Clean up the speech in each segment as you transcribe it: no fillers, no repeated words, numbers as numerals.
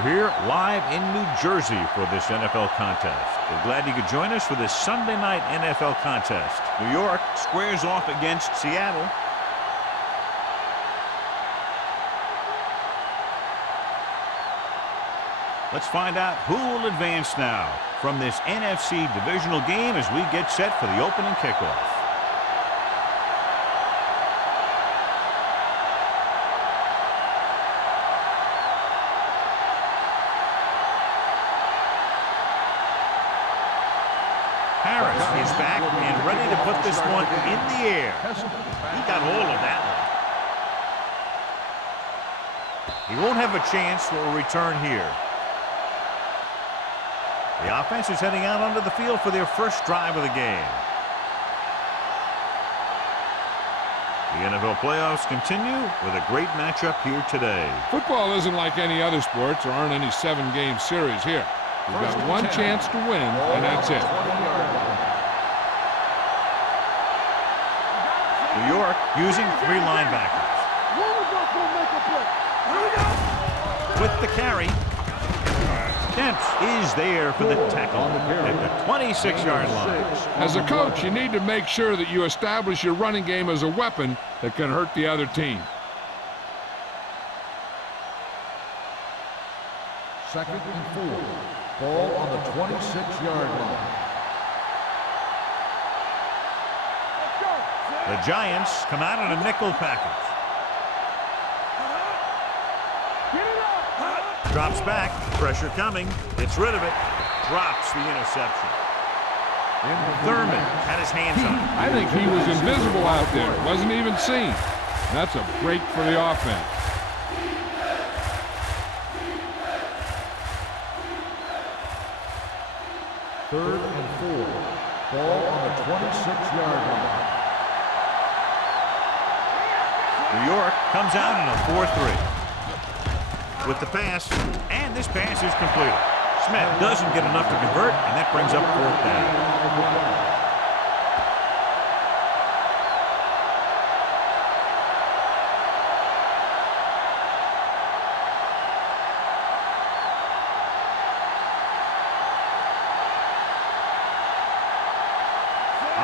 We're here live in New Jersey for this NFL contest. We're glad you could join us for this Sunday night NFL contest. New York squares off against Seattle. Let's find out who will advance now from this NFC divisional game as we get set for the opening kickoff. Harris is back and ready to put this one in the air. He got hold of that one. He won't have a chance for a return here. The offense is heading out onto the field for their first drive of the game. The NFL playoffs continue with a great matchup here today. Football isn't like any other sport. There aren't any 7-game series here. You've got one chance to win, and that's it. New York using 3 linebackers. With the carry, Kemps is there for the tackle at the 26-yard line. As a coach, you need to make sure that you establish your running game as a weapon that can hurt the other team. Second and 4. Ball on the 26-yard line. The Giants come out in a nickel package. Drops back, pressure coming, gets rid of it, drops the interception. Thurman had his hands on it. I think he was invisible out there, wasn't even seen. That's a break for the offense. Third and 4. Ball on the 26-yard line. New York comes out in a 4-3. With the pass, and this pass is completed. Smith doesn't get enough to convert, and that brings up 4th down.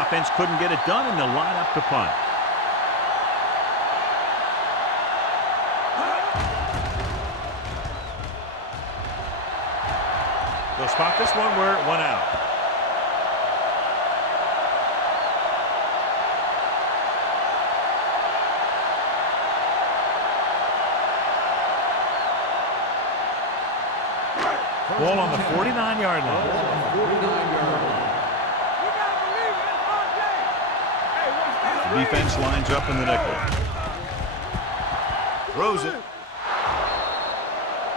Offense couldn't get it done, and they'll line up to punt. They'll spot this one where it went out. Ball on the 49-yard line. The defense lines up in the nickel. Throws it.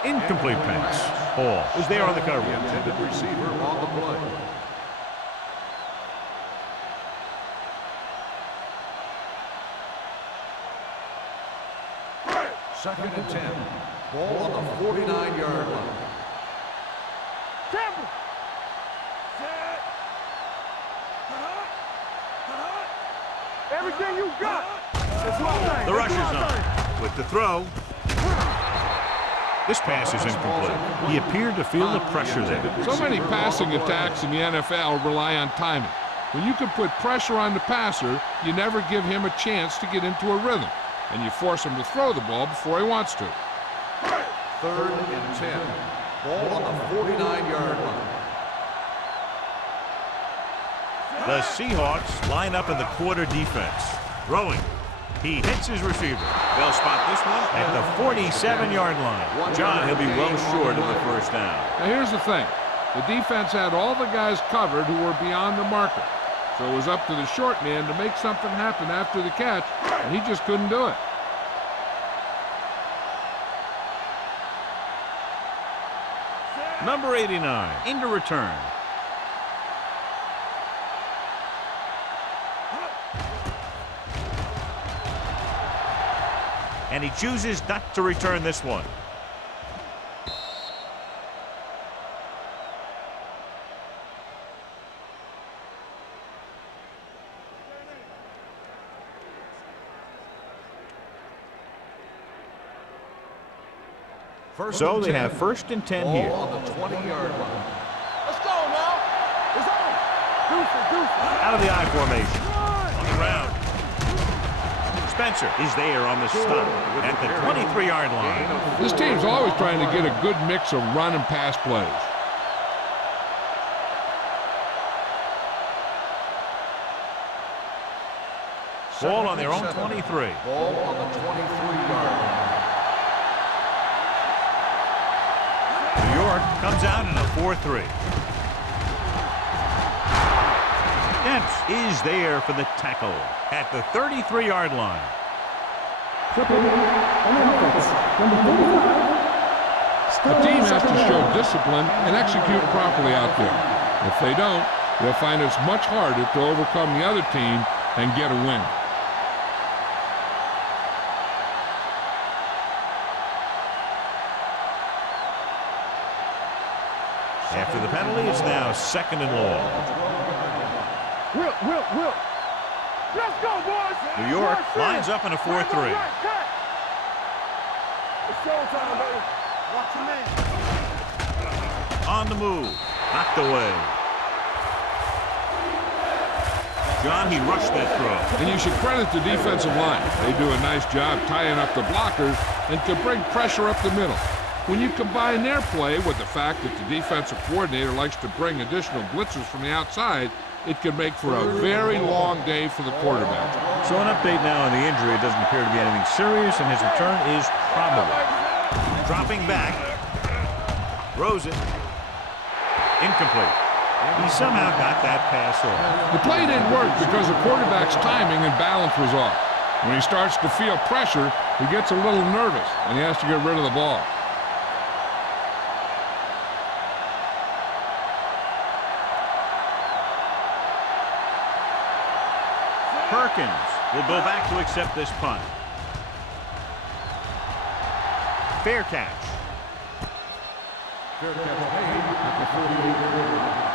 Incomplete pass. Hall is there on the coverage. The intended receiver on the play. Second and 10. Ball on the 49-yard line. Everything you got. The rush is on. With the throw. This pass is incomplete. He appeared to feel the pressure there. So many passing attacks in the NFL rely on timing. When you can put pressure on the passer, you never give him a chance to get into a rhythm, and you force him to throw the ball before he wants to. Third and 10. Ball on the 49-yard line. The Seahawks line up in the quarter defense. Throwing. He hits his receiver. They'll spot this one at the 47-yard line. John, he'll be well short of the first down. Now here's the thing. The defense had all the guys covered who were beyond the marker. So it was up to the short man to make something happen after the catch, and he just couldn't do it. Number 89 into return. And he chooses not to return this one. So they have 1st and 10 here. Ball on the 20-yard line. Let's go now. It's on. Deuces. Out of the I formation. On the ground. Spencer is there on the stop at the 23-yard line. This team's always trying to get a good mix of run and pass plays. Ball on their own 23. Ball on the 23-yard line. New York comes out in a 4-3. Dent is there for the tackle at the 33-yard line. The team has to show discipline and execute properly out there. If they don't, they'll find it's much harder to overcome the other team and get a win. After the penalty, it's now 2nd and long. Will. Let's go, boys. New York lines up in a 4-3. It's showtime, baby. Watch your man. On the move. Knocked away. John, he rushed that throw. And you should credit the defensive line. They do a nice job tying up the blockers and can bring pressure up the middle. When you combine their play with the fact that the defensive coordinator likes to bring additional blitzers from the outside, it can make for a very long day for the quarterback. So an update now on the injury. It doesn't appear to be anything serious, and his return is probable. Dropping back. Throws it. Incomplete. He somehow got that pass off. The play didn't work because the quarterback's timing and balance was off. When he starts to feel pressure, he gets a little nervous, and he has to get rid of the ball. Perkins will go back to accept this punt. Fair catch. Fair catch made at the 48-yard line.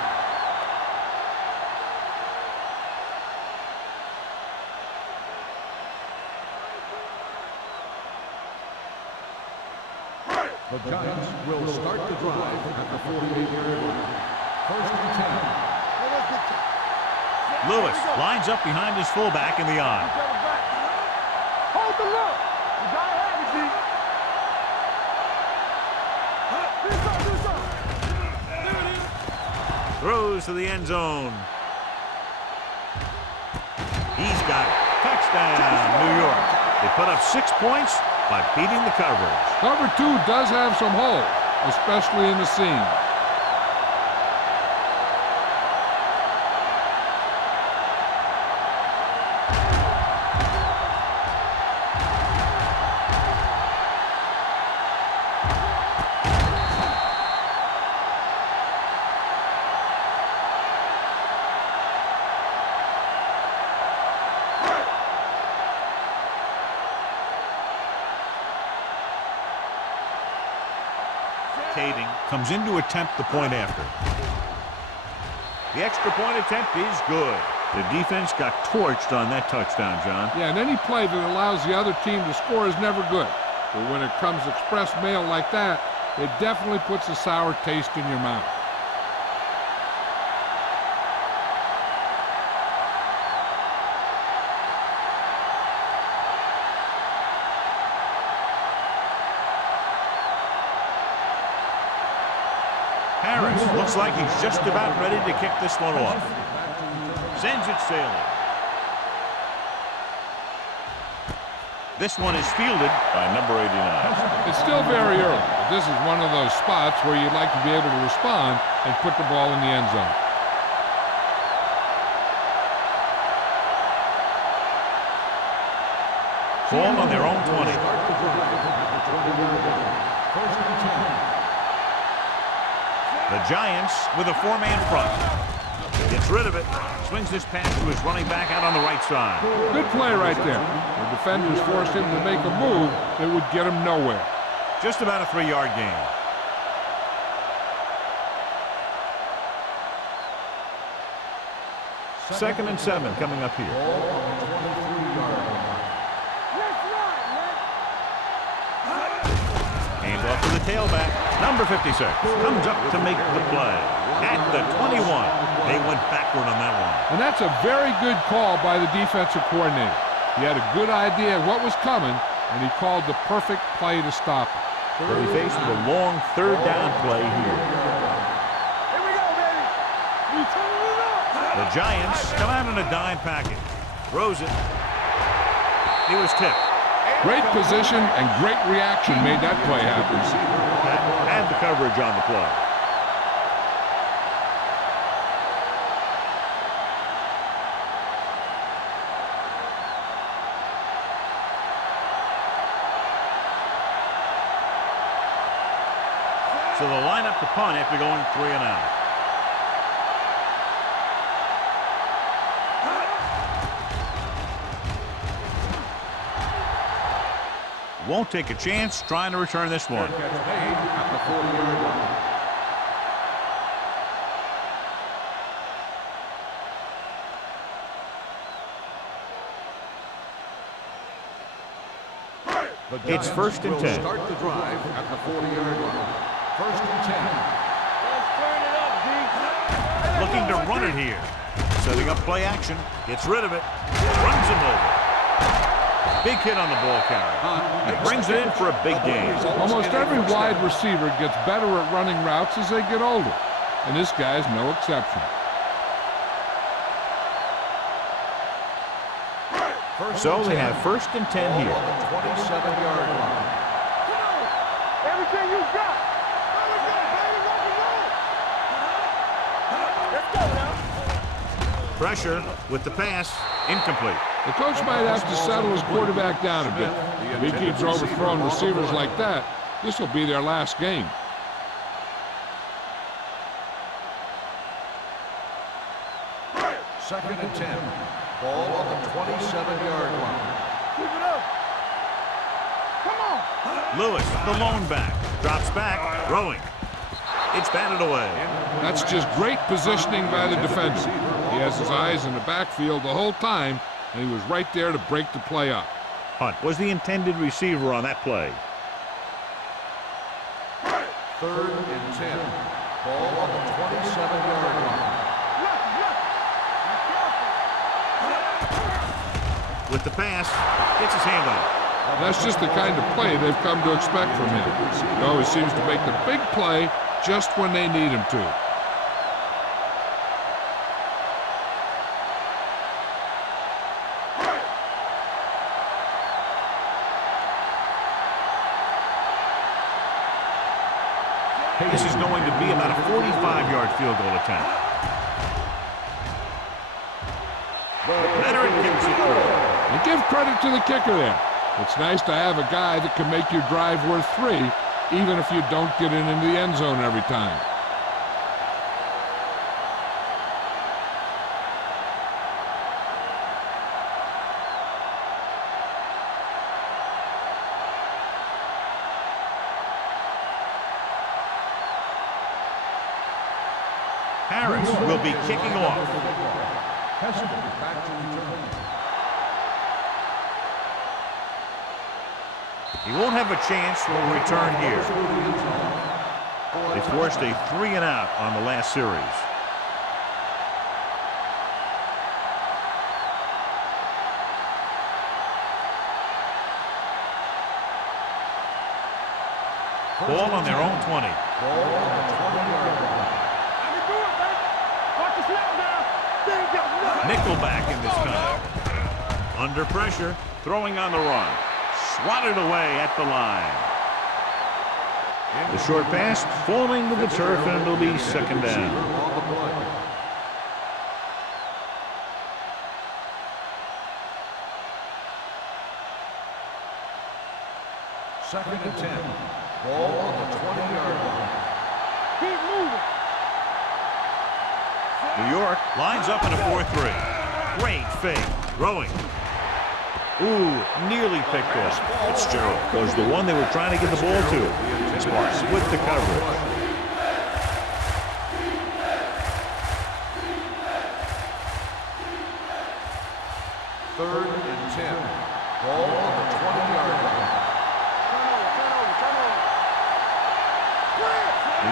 The Giants will start the drive at the 48-yard line. 1st and 10. Lewis lines up behind his fullback in the I. Hold the look. You gotta have it, G. Throws to the end zone. He's got it. Touchdown, New York. They put up 6 points by beating the coverage. Cover 2 does have some holes, especially in the seam. Comes in to attempt the point after. The extra point attempt is good. The defense got torched on that touchdown, John. Yeah, and any play that allows the other team to score is never good. But when it comes express mail like that, it definitely puts a sour taste in your mouth. Looks like he's just about ready to kick this one off. Sends it sailing. This one is fielded by number 89. It's still very early, but this is one of those spots where you'd like to be able to respond and put the ball in the end zone. Ball on their own 20. The Giants with a 4-man front. Gets rid of it. Swings this pass to his running back out on the right side. Good play right there. The defenders forced him to make a move that would get him nowhere. Just about a 3-yard gain. Second and 7 coming up here. Hands off to the tailback. Number 56 comes up to make the play. At the 21, they went backward on that one. And that's a very good call by the defensive coordinator. He had a good idea of what was coming, and he called the perfect play to stop it. They'll be faced with a long third down play here. Here we go, baby. We turn it up. The Giants come out in a dime package. Throws it. He was tipped. Great position and great reaction made that play happen. And the coverage on the play. So they'll line up the punt after going 3 and out. Won't take a chance trying to return this one. Catch made at the 40-yard line. It's first and 10. Start the drive at the 40-yard line. First and 10. Let's turn it up, D. Looking to run it here. Setting up play action. Gets rid of it. Runs him over. Big hit on the ball carrier. It brings it in for a big gain. Almost every wide receiver gets better at running routes as they get older, and this guy's no exception. So they have first and 10 here. 27-yard line. Everything you got. Let's go now. Pressure with the pass. Incomplete. The coach might have to settle his quarterback down a bit. If he keeps overthrowing receivers like that, this will be their last game. Second and 10. Ball on the 27-yard line. Keep it up. Come on. Lewis, the lone back. Drops back. Throwing. It's batted away. That's just great positioning by the defender. He has his eyes in the backfield the whole time, and he was right there to break the play up. Hunt was the intended receiver on that play. Third and 10. Ball on the 27-yard line. With the pass, gets his hand on it. That's just the kind of play they've come to expect from him. He always seems to make the big play just when they need him to. This is going to be about a 45-yard field goal attempt. Veteran kicks it through. And give credit to the kicker there. It's nice to have a guy that can make your drive worth 3, even if you don't get it into the end zone every time. Harris will be kicking off. Back to return. He won't have a chance for a return here. They forced a 3 and out on the last series. Ball on their own 20. Ball on the 20-yard line. I can do it, baby. Watch the snap now. Nickelback in this time. Under pressure, throwing on the run. Swatted away at the line. The short pass falling to the turf, and it'll be second down. Second and 10. Ball on the 20-yard line. Keep moving. New York lines up in a 4-3. Great fake. Throwing. Ooh, nearly picked off. Fitzgerald was the one they were trying to get the ball to. Sparks with the coverage. Third and 10. Ball on the 20-yard line.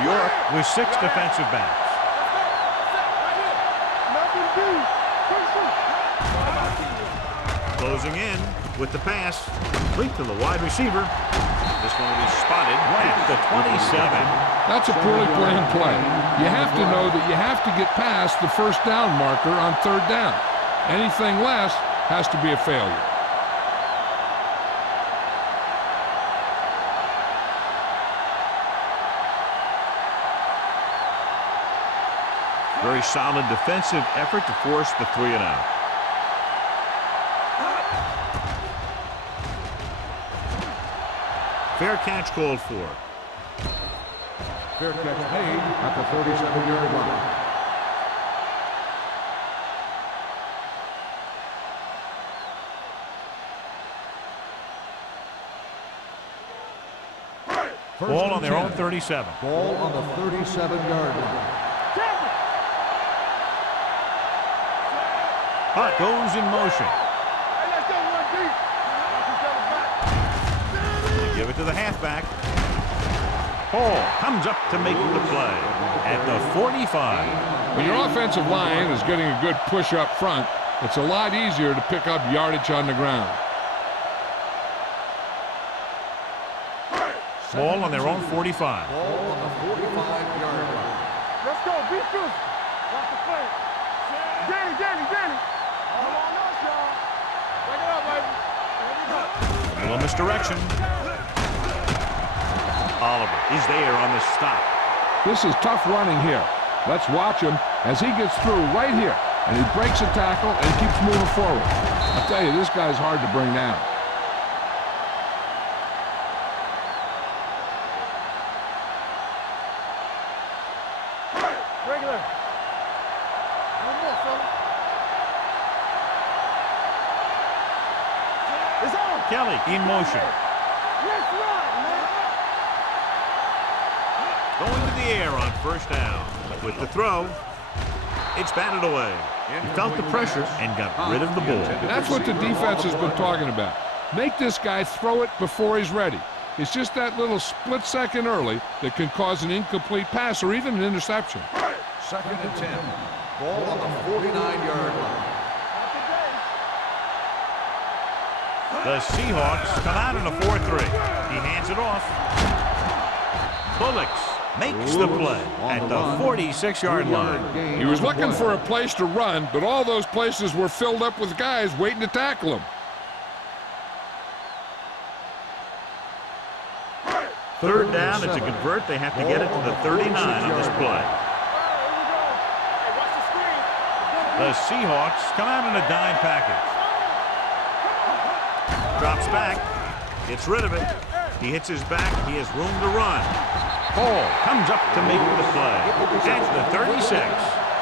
New York with 6 defensive backs. Closing in with the pass, complete to the wide receiver. This one will be spotted at the 27. That's a poorly planned play. You have to know that you have to get past the first down marker on 3rd down. Anything less has to be a failure. Very solid defensive effort to force the 3-and-out. Fair catch called for. Fair catch made at the 37-yard line. Ball on their own 37. Ball on the 37-yard line. Hunt goes in motion. They give it to the halfback. Hall comes up to make the play at the 45. When your offensive line is getting a good push up front, it's a lot easier to pick up yardage on the ground. Ball on their own 45. Ball on the 45-yard line. Let's go, beat this. Watch the play. Danny. Hold on us, y'all. Bring it up, baby. Here we go. Little misdirection. Oliver is there on the stop. This is tough running here. Let's watch him as he gets through right here. And he breaks a tackle and keeps moving forward. I'll tell you, this guy's hard to bring down. Regular. One more, fella. It's on. Kelly in motion. Let's run, man. Going to the air on 1st down. With the throw, it's batted away. He felt the pressure and got rid of the ball. That's what the defense has been talking about. Make this guy throw it before he's ready. It's just that little split second early that can cause an incomplete pass or even an interception. 2nd and 10. Ball on the 49-yard line. The Seahawks come out in a 4-3. He hands it off. Bullocks makes the play at the 46-yard line. He was looking for a place to run, but all those places were filled up with guys waiting to tackle him. 3rd down, and to convert, they have to get it to the 39 on this play. The Seahawks come out in a dime package. Drops back, gets rid of it. He hits his back, he has room to run. Hall comes up to make the play at the 36.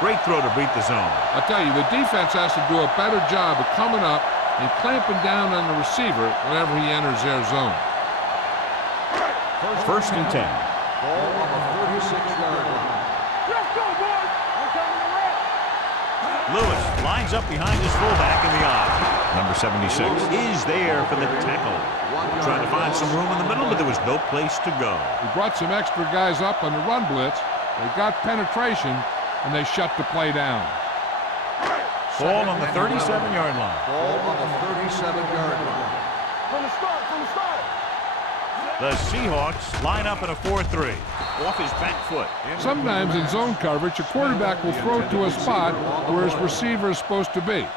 Great throw to beat the zone. I'll tell you, the defense has to do a better job of coming up and clamping down on the receiver whenever he enters their zone. 1st and 10. Ball on the 36-yard line. Let's go, boys. I'm coming to red. Lewis lines up behind his fullback in the eye. Number 76 is there for the tackle. Trying to find some room in the middle, but there was no place to go. We brought some extra guys up on the run blitz. They got penetration, and they shut the play down. Ball on the 37-yard line. Ball on the 37-yard line. From the start. The Seahawks line up in a 4-3. Off his back foot. Sometimes in zone coverage, a quarterback will throw to a spot where his receiver is supposed to be.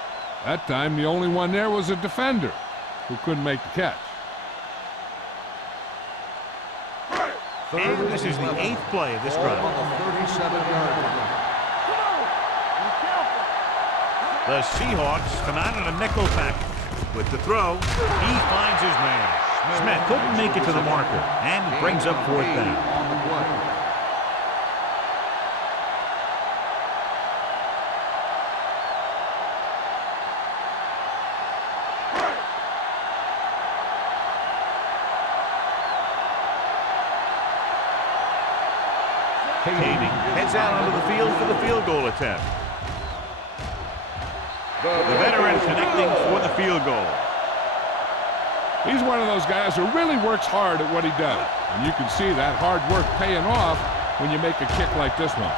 That time, the only one there was a defender who couldn't make the catch. And this is the 8th play of this drive. On the 37-yard line. The Seahawks come out in a nickel package. With the throw, he finds his man. Smith couldn't make it to the marker, and brings up 4th down. On the play. Kading heads out onto the field for the field goal attempt. The veteran connecting for the field goal. He's one of those guys who really works hard at what he does. And you can see that hard work paying off when you make a kick like this one.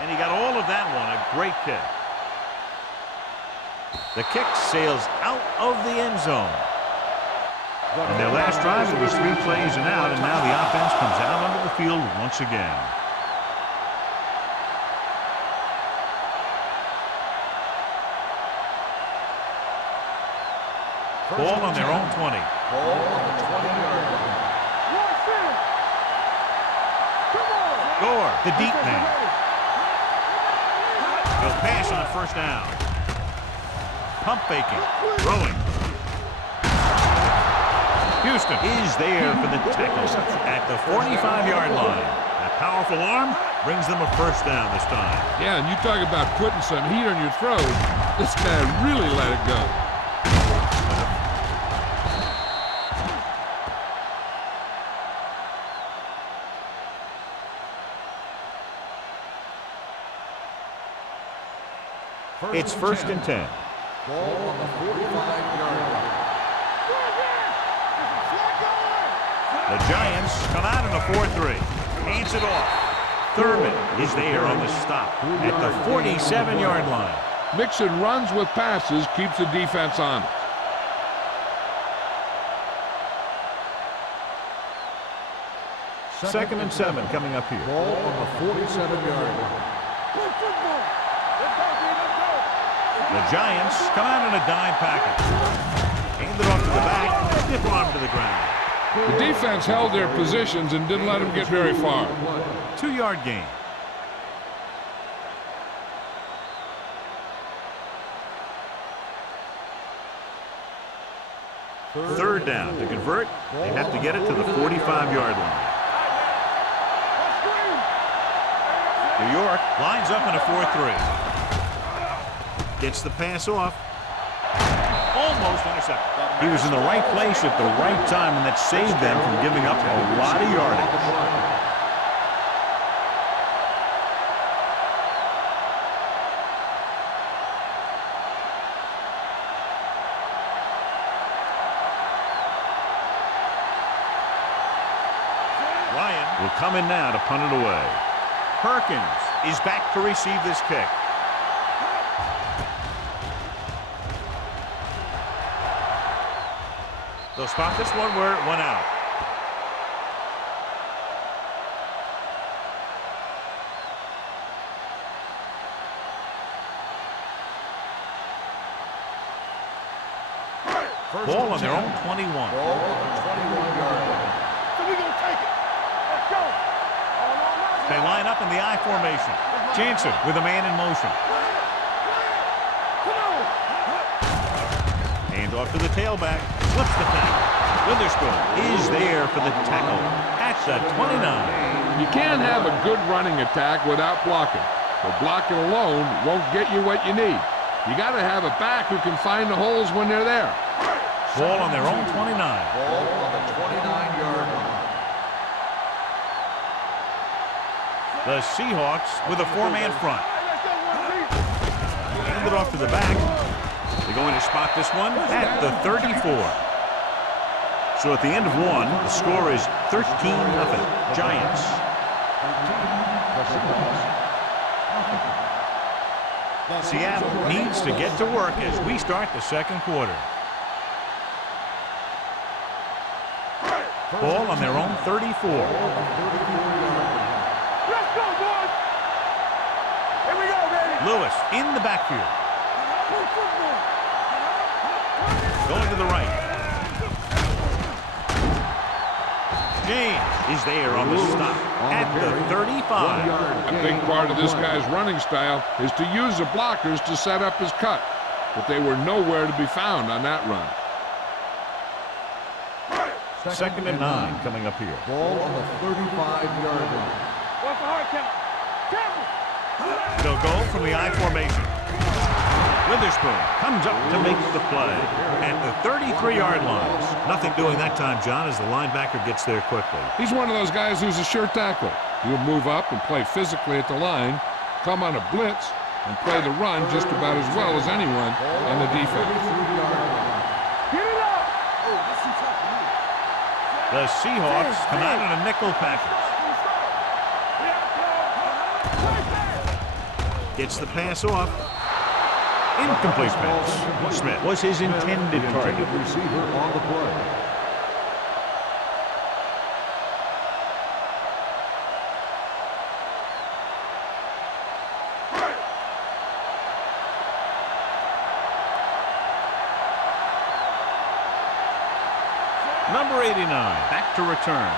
And he got all of that one. A great kick. The kick sails out of the end zone. In their last drive, it was 3 plays and out, and now the offense comes out onto the field once again. Ball on their own 20. Ball on the 20-yard line. Gore, the deep man. He'll pass on first down. Pump faking. Throwing. Houston is there for the tackle at the 45-yard line. That powerful arm brings them a first down this time. Yeah, and you talk about putting some heat on your throw. This guy really let it go. It's first and 10. Ball on the 45-yard line. The Giants come out in a 4-3. Hands it off. Thurman is there on the stop at the 47-yard line. Mixing runs with passes keeps the defense honest. Second and 7 coming up here. Ball on the 47-yard line. The Giants come out in a dime package. Hand it off to the back. Stiff arm to the ground. The defense held their positions and didn't let them get very far. 2-yard gain. Third down. To convert, they have to get it to the 45-yard line. New York lines up in a 4-3. Gets the pass off. Almost intercepted. He was in the right place at the right time, and that saved them from giving up a lot of yardage. Ryan will come in now to punt it away. Perkins is back to receive this kick. They'll spot this one where it went out. Ball on their own 21. Ball on the 21-yard line. So we gonna take it. Let's go. They line up in the I formation. Jansen with a man in motion. Hand off to the tailback. Flips the tackle. Witherspoon is there for the tackle at the 29. You can't have a good running attack without blocking. But blocking alone won't get you what you need. You got to have a back who can find the holes when they're there. Ball on their own 29. Ball on the 29-yard line. The Seahawks with a 4-man front. Hand it off to the back. They're going to spot this one at the 34. So at the end of one, the score is 13-0. Giants. Seattle needs to get to work as we start the second quarter. Ball on their own 34. Let's go, boys. Here we go, baby. Lewis in the backfield. Going to the right. James is there on the stop at the 35. A big part of this guy's running style is to use the blockers to set up his cut. But they were nowhere to be found on that run. Second and 9 coming up here. Ball on the 35-yard line. What's the hard count? Careful. They'll go from the I formation. Witherspoon comes up to make the play at the 33-yard line. Nothing doing that time, John, as the linebacker gets there quickly. He's one of those guys who's a sure tackler. He'll move up and play physically at the line, come on a blitz, and play the run just about as well as anyone on the defense. The Seahawks come out in a nickel package. Gets the pass off. Incomplete pass. Smith was his intended target. Receiver on the play. Number 89, back to return.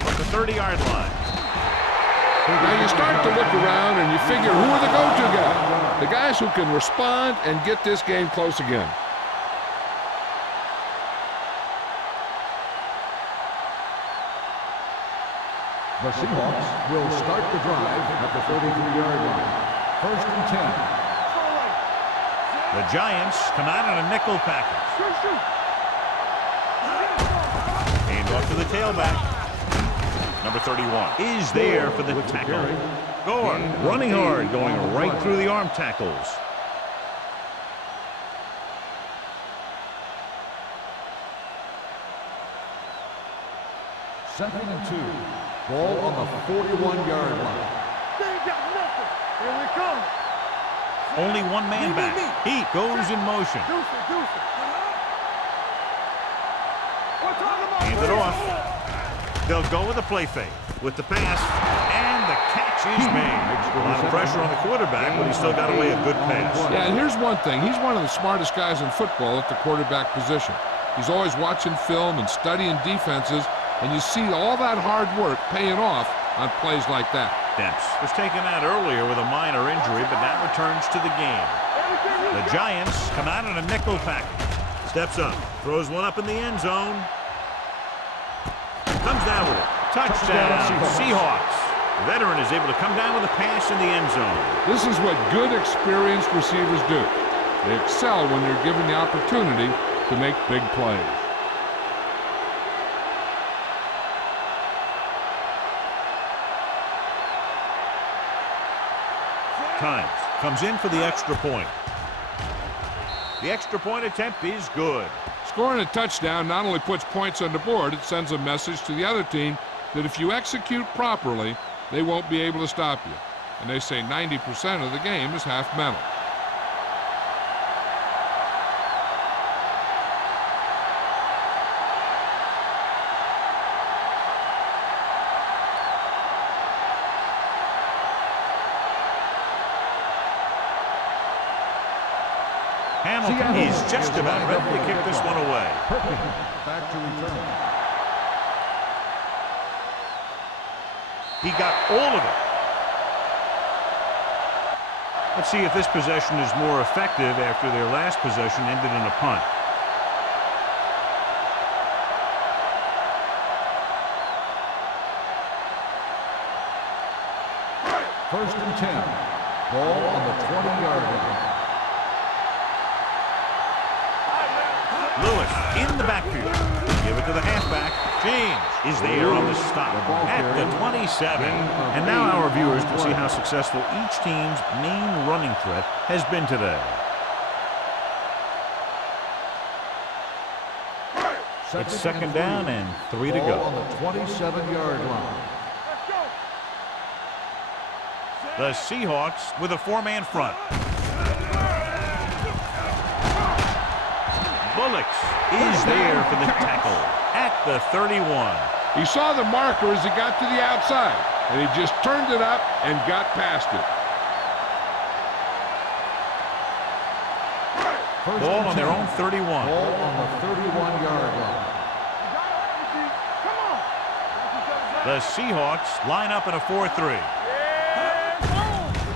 At the 30-yard line. Now you start to look around and you figure, who are the go-to guys? The guys who can respond and get this game close again. The Seahawks will start the drive at the 33-yard line. 1st and 10. The Giants come out in a nickel package. Hand off to the tailback. Number 31 is there for the tackle. Gore running hard, going right through the arm tackles. Second and 2. Ball on the 41-yard line. They got nothing. Here we come. Only one man back. He goes in motion. Hands it off. They'll go with a play fake. With the pass, and the catch is made. A lot of pressure on the quarterback, but he still got away a good pass. Yeah, and here's one thing. He's one of the smartest guys in football at the quarterback position. He's always watching film and studying defenses, and you see all that hard work paying off on plays like that. Dempsey was taken out earlier with a minor injury, but now returns to the game. The Giants come out in a nickel package. Steps up, throws one up in the end zone. Comes down with it. Touchdown, Seahawks. The veteran is able to come down with a pass in the end zone. This is what good, experienced receivers do. They excel when they're given the opportunity to make big plays. Times comes in for the extra point. The extra point attempt is good. Scoring a touchdown not only puts points on the board, it sends a message to the other team that if you execute properly, they won't be able to stop you. And they say 90% of the game is half mental. Hamilton is just about ready to kick this one away. Back to return. He got all of it. Let's see if this possession is more effective after their last possession ended in a punt. First and 10. Ball on the 20-yard line. Lewis in the backfield. Give it to the halfback. James is there on the stop at the 27. And now our viewers can see how successful each team's main running threat has been today. It's second down and 3 to go. On the 27-yard line. The Seahawks with a four-man front. Bullocks is there for the tackle at the 31. He saw the marker as he got to the outside, and he just turned it up and got past it. Ball on their own 31. Ball on the 31-yard line. The Seahawks line up in a 4-3.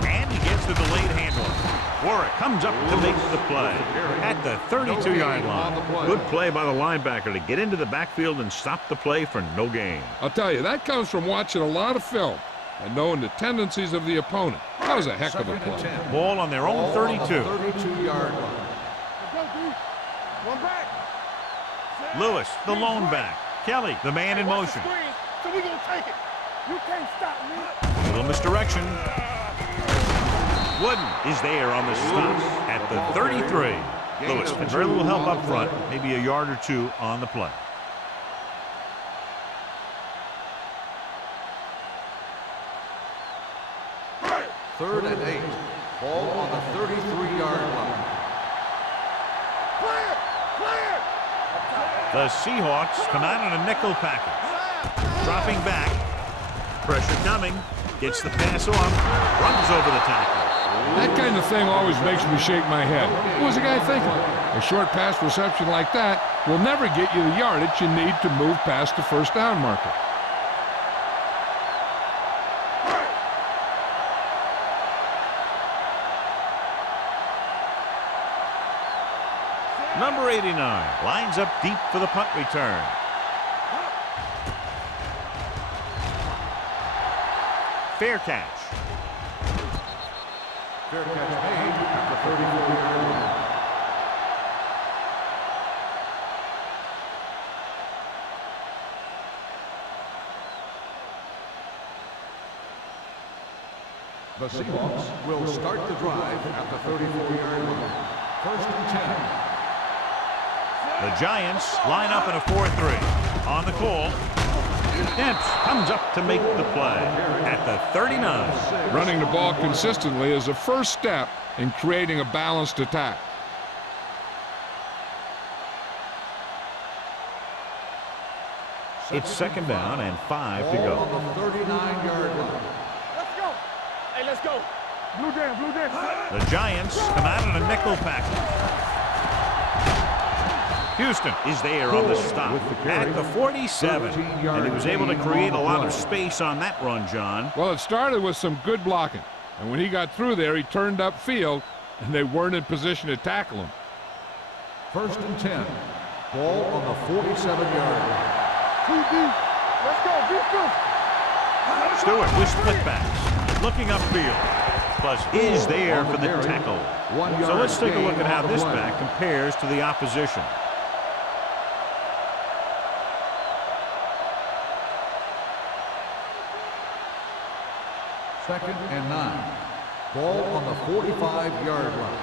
And he gets the delayed handoff. Warwick comes up to make the play at the 32-yard line. Good play by the linebacker to get into the backfield and stop the play for no gain. I'll tell you, that comes from watching a lot of film and knowing the tendencies of the opponent. That was a heck of a play. Ball on their own 32. 32-yard line. One back. Lewis, the lone back. Kelly, the man in motion. So we gonna take it. You can't stop me. Little misdirection. Wooden is there on the stop at the 33. Lewis had very little help up front, maybe a yard or two on the play. Third and 8. Ball on the 33-yard line. The Seahawks come out in a nickel package. Dropping back. Pressure coming. Gets the pass off. Runs over the tackle. That kind of thing always makes me shake my head. What was the guy thinking? A short pass reception like that will never get you the yardage you need to move past the first down marker. Number 89 lines up deep for the punt return. Fair catch. Fair catch made at the 34-yard line. The Seahawks will start the drive at the 34-yard line. First and 10. The Giants line up in a 4-3. On the call, Dempsey comes up to make the play at the 39. Running the ball consistently is the first step in creating a balanced attack. It's second down and 5 to go. On the 39-yard line. Let's go. Hey, let's go. Blue down, blue down. The Giants come out in a nickel package. Houston is there on the stop at the 47. And he was able to create a lot of space on that run, John. Well, it started with some good blocking. And when he got through there, he turned upfield, and they weren't in position to tackle him. First and 10. Ball on the 47-yard line. Let's go, defense. Stewart with split backs. Looking upfield. Plus is there for the tackle. So let's take a look at how this back compares to the opposition. Second and 9. Ball on the 45-yard line.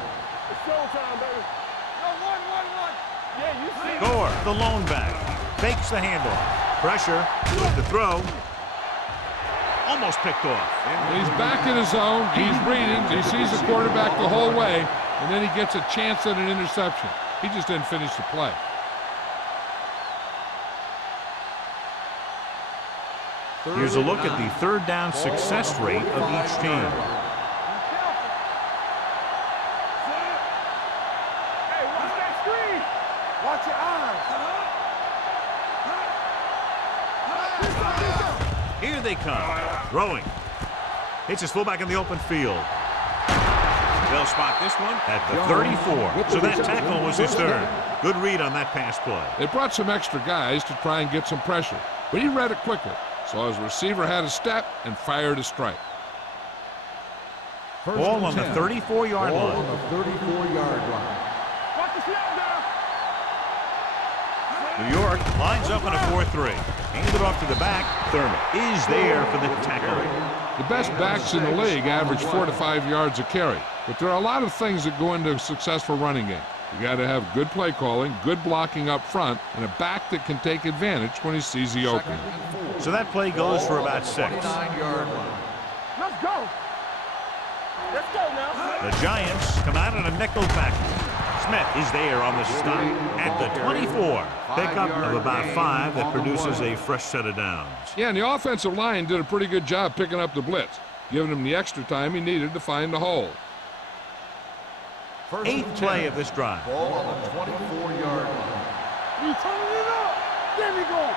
It's showtime, baby. No, one. Yeah, you see it. Gore, the lone back, fakes the handoff. Pressure with the throw. Almost picked off. He's back in his zone. He's reading. He sees the quarterback the whole way, and then he gets a chance at an interception. He just didn't finish the play. Here's a look at the third down success rate of each team. Hey, watch that screen. Watch your eyes. Here they come. Throwing. Hits his fullback in the open field. They'll spot this one at the 34. So that tackle was his third. Good read on that pass play. They brought some extra guys to try and get some pressure, but he read it quickly. So his receiver had a step and fired a strike. Ball on the 34-yard line. Ball on the 34-yard line. Watch the snap down. New York lines up in a 4-3. Handed it off to the back. Thurman is there for the tackle. The best backs in the league average 4 to 5 yards a carry. But there are a lot of things that go into a successful running game. You got to have good play calling, good blocking up front, and a back that can take advantage when he sees the opening. So that play goes for about 6. 49-yard line. Let's go. Let's go now. The Giants come out in a nickel package. Smith is there on the stop at the 24. Pickup of about 5 that produces a fresh set of downs. Yeah, and the offensive line did a pretty good job picking up the blitz, giving him the extra time he needed to find the hole. 8th play of this drive. Ball on the 24-yard line. You turning it up. There we go.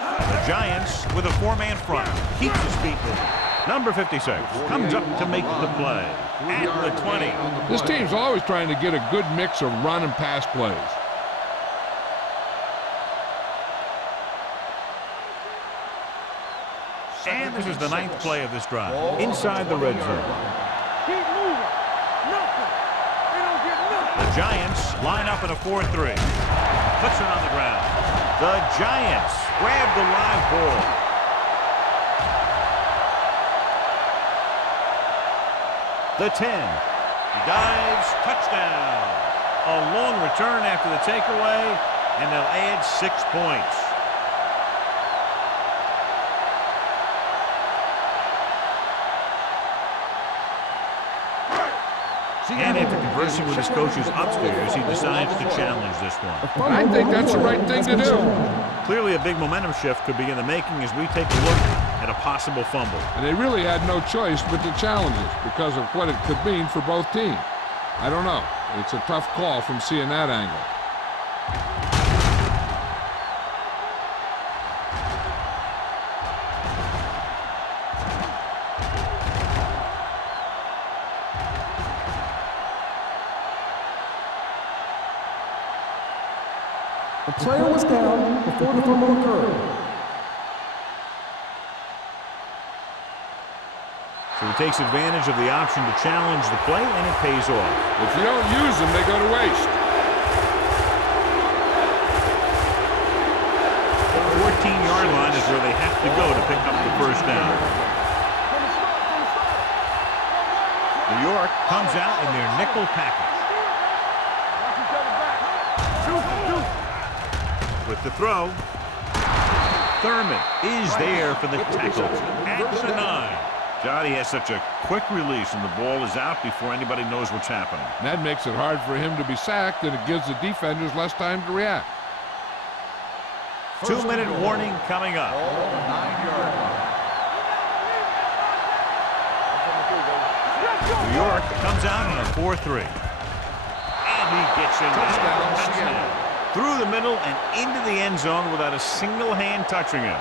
The Giants with a 4-man front keeps his feet moving. Number 56 comes up to make the play at the 20. This team's always trying to get a good mix of run and pass plays. And this is the 9th play of this drive. Inside the red zone. Keep moving. Nothing. They don't get nothing. The Giants line up in a 4-3. Puts it on the ground. The Giants grab the live ball. The 10. He dives. Touchdown. A long return after the takeaway, and they'll add 6 points. And after conversing with his coaches upstairs, he decides to challenge this one. I think that's the right thing to do. Clearly a big momentum shift could be in the making as we take a look at a possible fumble. And they really had no choice but to challenge it because of what it could mean for both teams. I don't know. It's a tough call from seeing that angle. The player was down before the fumble occurred. So he takes advantage of the option to challenge the play, and it pays off. If you don't use them, they go to waste. The 14-yard line is where they have to go to pick up the first down. New York comes out in their nickel package. With the throw, Thurman is there for the tackle at the 9. Johnny has such a quick release, and the ball is out before anybody knows what's happening. And that makes it hard for him to be sacked, and it gives the defenders less time to react. 2-minute warning coming up. 9-yard line. New York comes out in a 4-3. And he gets in there. Touchdown. Through the middle and into the end zone without a single hand touching him.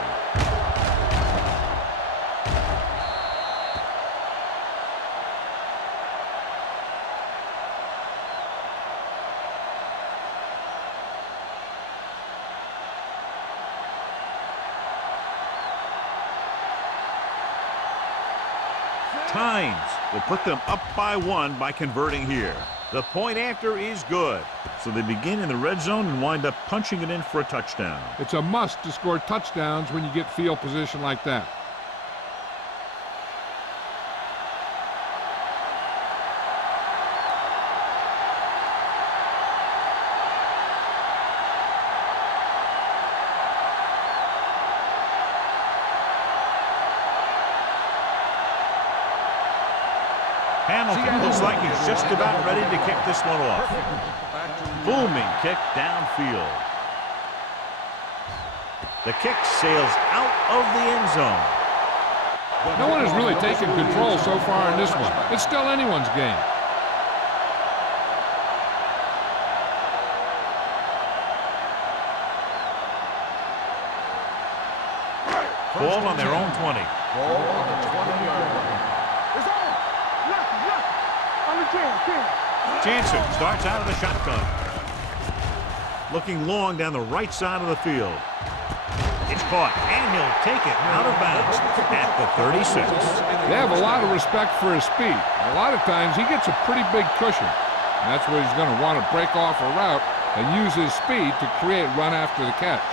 Times will put them up by 1 by converting here. The point after is good. So they begin in the red zone and wind up punching it in for a touchdown. It's a must to score touchdowns when you get field position like that. Hamilton looks like he's just about ready to kick this one off. Booming kick downfield. The kick sails out of the end zone. No one has really taken control so far in this one. It's still anyone's game. Ball on their own 20. Ball on the 20-yard line. It's on. Left. On the 10. Jansen starts out of the shotgun. Looking long down the right side of the field. It's caught, and he'll take it out of bounds at the 36. They have a lot of respect for his speed. A lot of times he gets a pretty big cushion. And that's where he's going to want to break off a route and use his speed to create run after the catch.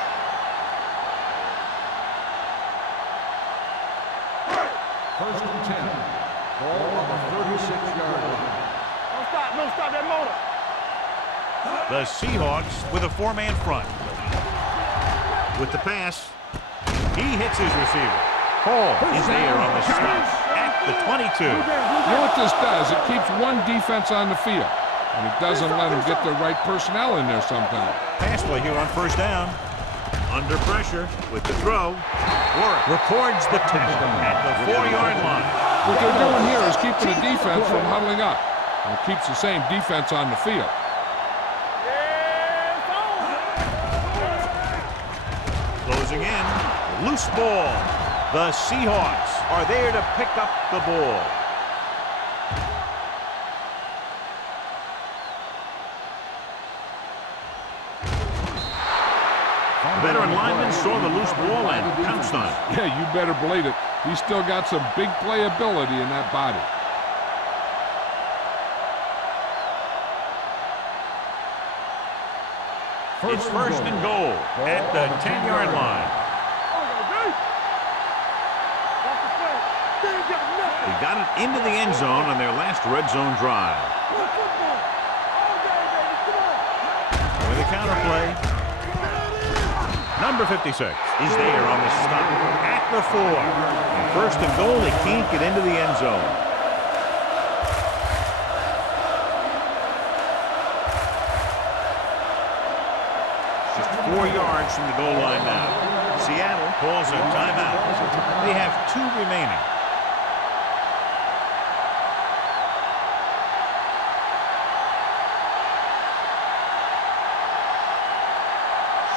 First and 10. Ball on the 36-yard line. Don't stop that motor. The Seahawks with a 4-man front. With the pass, he hits his receiver. Hall is there on the stop at the 22. You know what this does? It keeps one defense on the field, and it doesn't let them get the right personnel in there sometimes. Pass play here on first down. Under pressure with the throw. Warwick records the tackle at the 4-yard line. What they're doing here is keeping the defense from huddling up. And it keeps the same defense on the field. Closing in. Loose ball. The Seahawks are there to pick up the ball. Veteran lineman saw the loose ball and pounced on it. Yeah, you better believe it. He's still got some big playability in that body. It's first and goal at the 10-yard line. They got it into the end zone on their last red zone drive. With a counter play. Number 56 is there on the stop at the 4. And first and goal, they can't get into the end zone. Just 4 yards from the goal line now. Seattle calls a timeout. They have 2 remaining.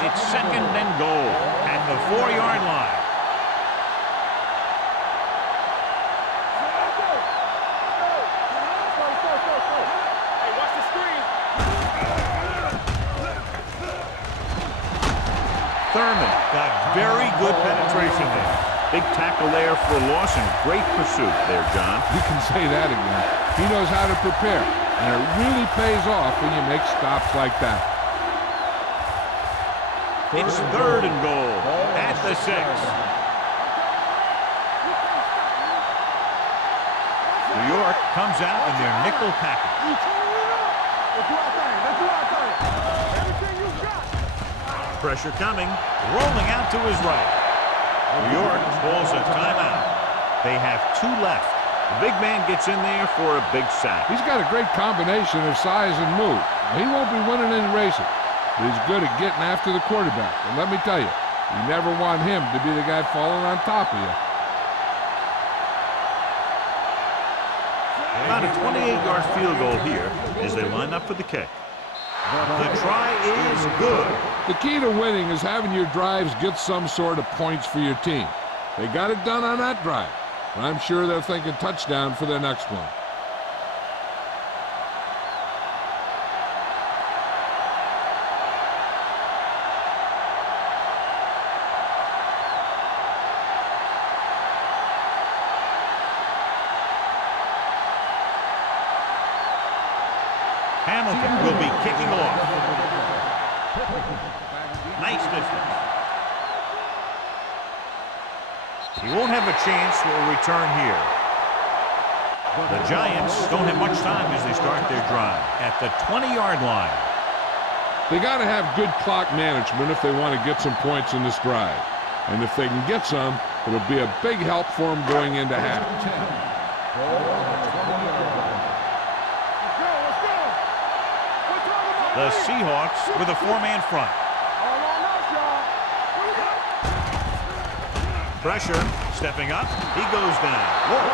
It's second and goal at the 4-yard line. Hey, watch the screen. Thurman got very good penetration there. Big tackle there for a loss and great pursuit there, John. You can say that again. He knows how to prepare, and it really pays off when you make stops like that. It's third and goal at the 6. New York comes out in their nickel package. Pressure coming, rolling out to his right. New York calls a timeout. They have 2 left. The big man gets in there for a big sack. He's got a great combination of size and move. He won't be winning any races, but he's good at getting after the quarterback. And let me tell you, you never want him to be the guy falling on top of you. About a 28-yard field goal here as they line up for the kick. The try is good. The key to winning is having your drives get some sort of points for your team. They got it done on that drive, and I'm sure they're thinking touchdown for their next one. Hamilton will be kicking off. Nice distance. He won't have a chance for a return here. The Giants don't have much time as they start their drive at the 20-yard line. They got to have good clock management if they want to get some points in this drive. And if they can get some, it'll be a big help for them going into half. The Seahawks with a 4-man front. Pressure, stepping up, he goes down.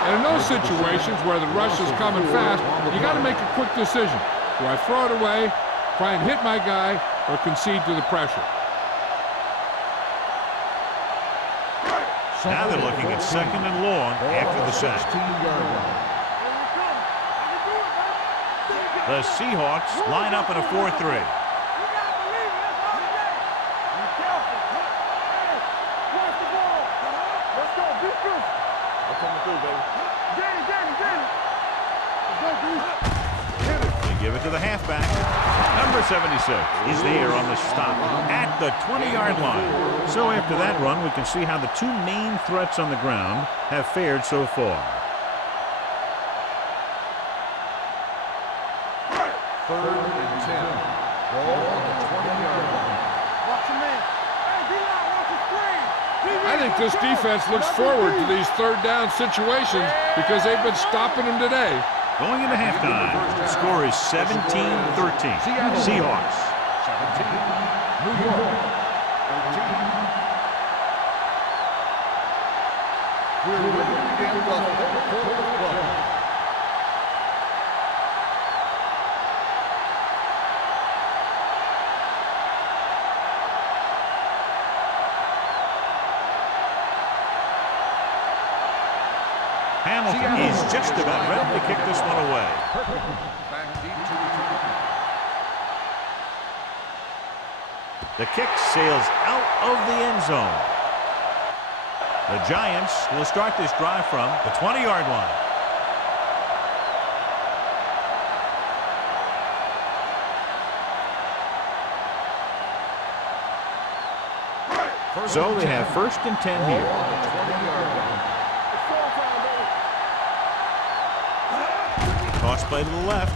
And in those situations where the rush is coming fast, you got to make a quick decision. Do I throw it away, try and hit my guy, or concede to the pressure? Now they're looking at second and long after the sack. The Seahawks line up in a 4-3. They give it to the halfback. Number 76 is there on the stop at the 20-yard line. So after that run, we can see how the 2 main threats on the ground have fared so far. Third and 10. Ball on the 20-yard line. Watch your man. Hey, D-line, watch the screen. I think this defense looks forward to these third down situations because they've been stopping them today. Going into halftime, the score is 17-13. Seahawks. 17. New York. 13. We're ready to begin the fourth quarter of play. Hamilton is just about ready to kick this one away. Back deep to return. The kick sails out of the end zone. The Giants will start this drive from the 20-yard line. So they have 1st and 10 here. Toss play to the left.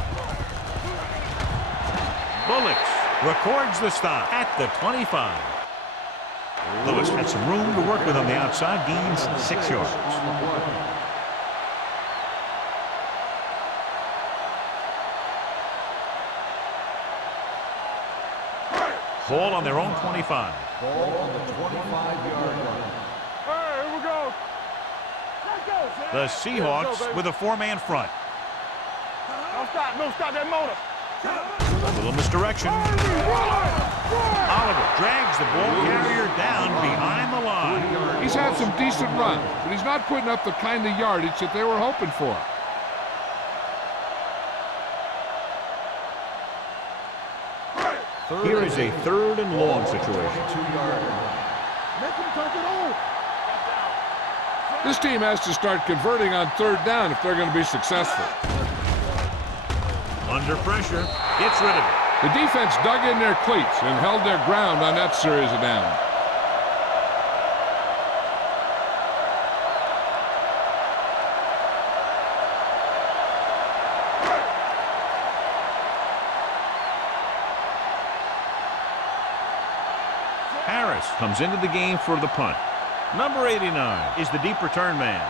Bullocks records the stop at the 25. Lewis had some room to work with on the outside, gains 6 yards. Ball on their own 25. Ball on the 25-yard line. Hey, here we go. The Seahawks with a 4-man front. Don't stop that motor. A little misdirection. Oliver drags the ball carrier down behind the line. He's had some decent runs, but he's not putting up the kind of yardage that they were hoping for. Here is a 3rd and long situation. Make him take it on. This team has to start converting on 3rd down if they're going to be successful. Under pressure, gets rid of it. The defense dug in their cleats and held their ground on that series of downs. Harris comes into the game for the punt. Number 89 is the deep return man.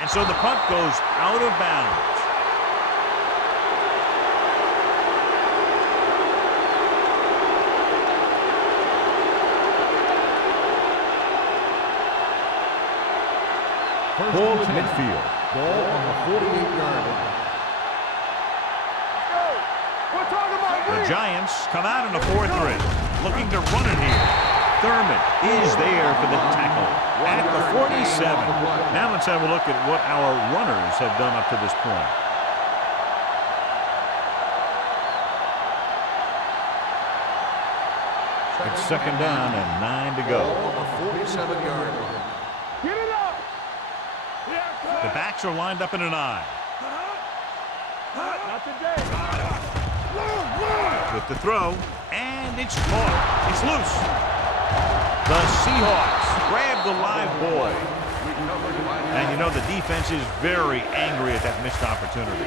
And so the punt goes out of bounds. Ball at midfield. Ball on the 48-yard line. We're talking about The Giants come out in a 4-3, looking to run it here. Thurman is there for the tackle at the 47. Now let's have a look at what our runners have done up to this point. It's 2nd down and 9 to go. Ball on the 47-yard line. Get it up. The backs are lined up in an I. Not today. With the throw, and it's caught. It's loose. The Seahawks grab the live ball. And you know the defense is very angry at that missed opportunity.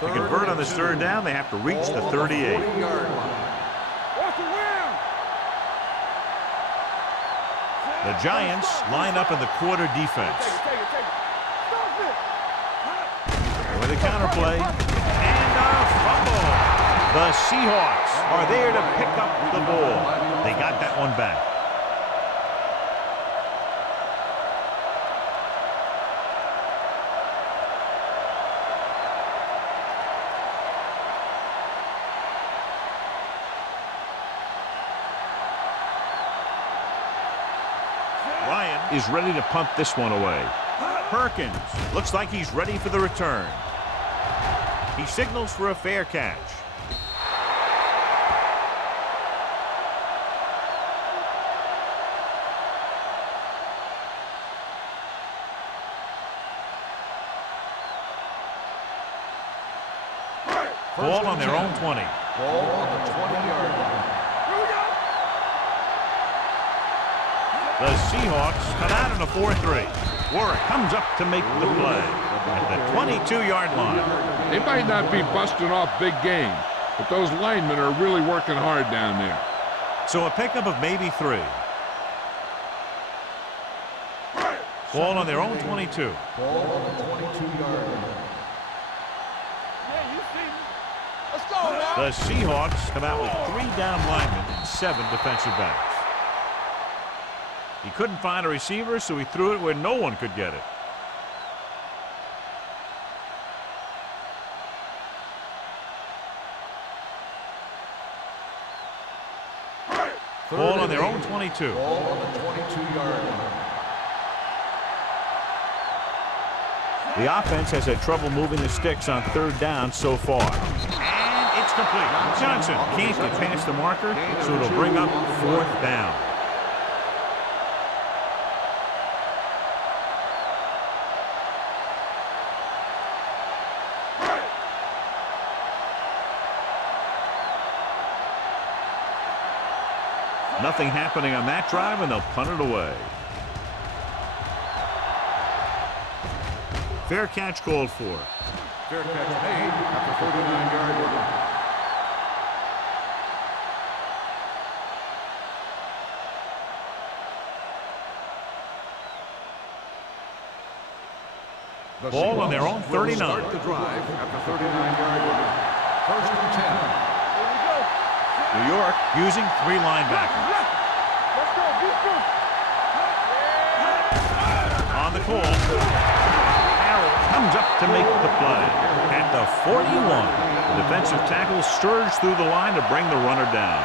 To convert on this 3rd down, they have to reach the 38. What's the win? The Giants line up in the quarter defense. Take it. Stop it. With a counterplay and a fumble. The Seahawks are there to pick up the ball. They got that one back. Ryan is ready to punt this one away. Perkins looks like he's ready for the return. He signals for a fair catch. Ball on their own 20. Ball on the 20-yard line. The Seahawks come out in a 4-3. Warwick comes up to make the play at the 22-yard line. They might not be busting off big games, but those linemen are really working hard down there. So a pickup of maybe 3. Ball on their own 22. Ball on the 22-yard line. Yeah, you see me. Let's go, man. The Seahawks come out with 3 down linemen and 7 defensive backs. He couldn't find a receiver, so he threw it where no one could get it. Ball on their own 22. Ball on the 22-yard line. The offense has had trouble moving the sticks on third down so far. And it's complete. Johnson can't get past the marker, so it'll bring up fourth down. Nothing happening on that drive, and they'll punt it away. Fair catch called for. Fair catch made at the 39-yard line. The Ball on their own Seahawks will 39. Start the drive at the 39-yard line. First and 10. New York using three linebackers. Let's go, defense. On the call, Harrell comes up to make the play. At the 41, the defensive tackle surged through the line to bring the runner down.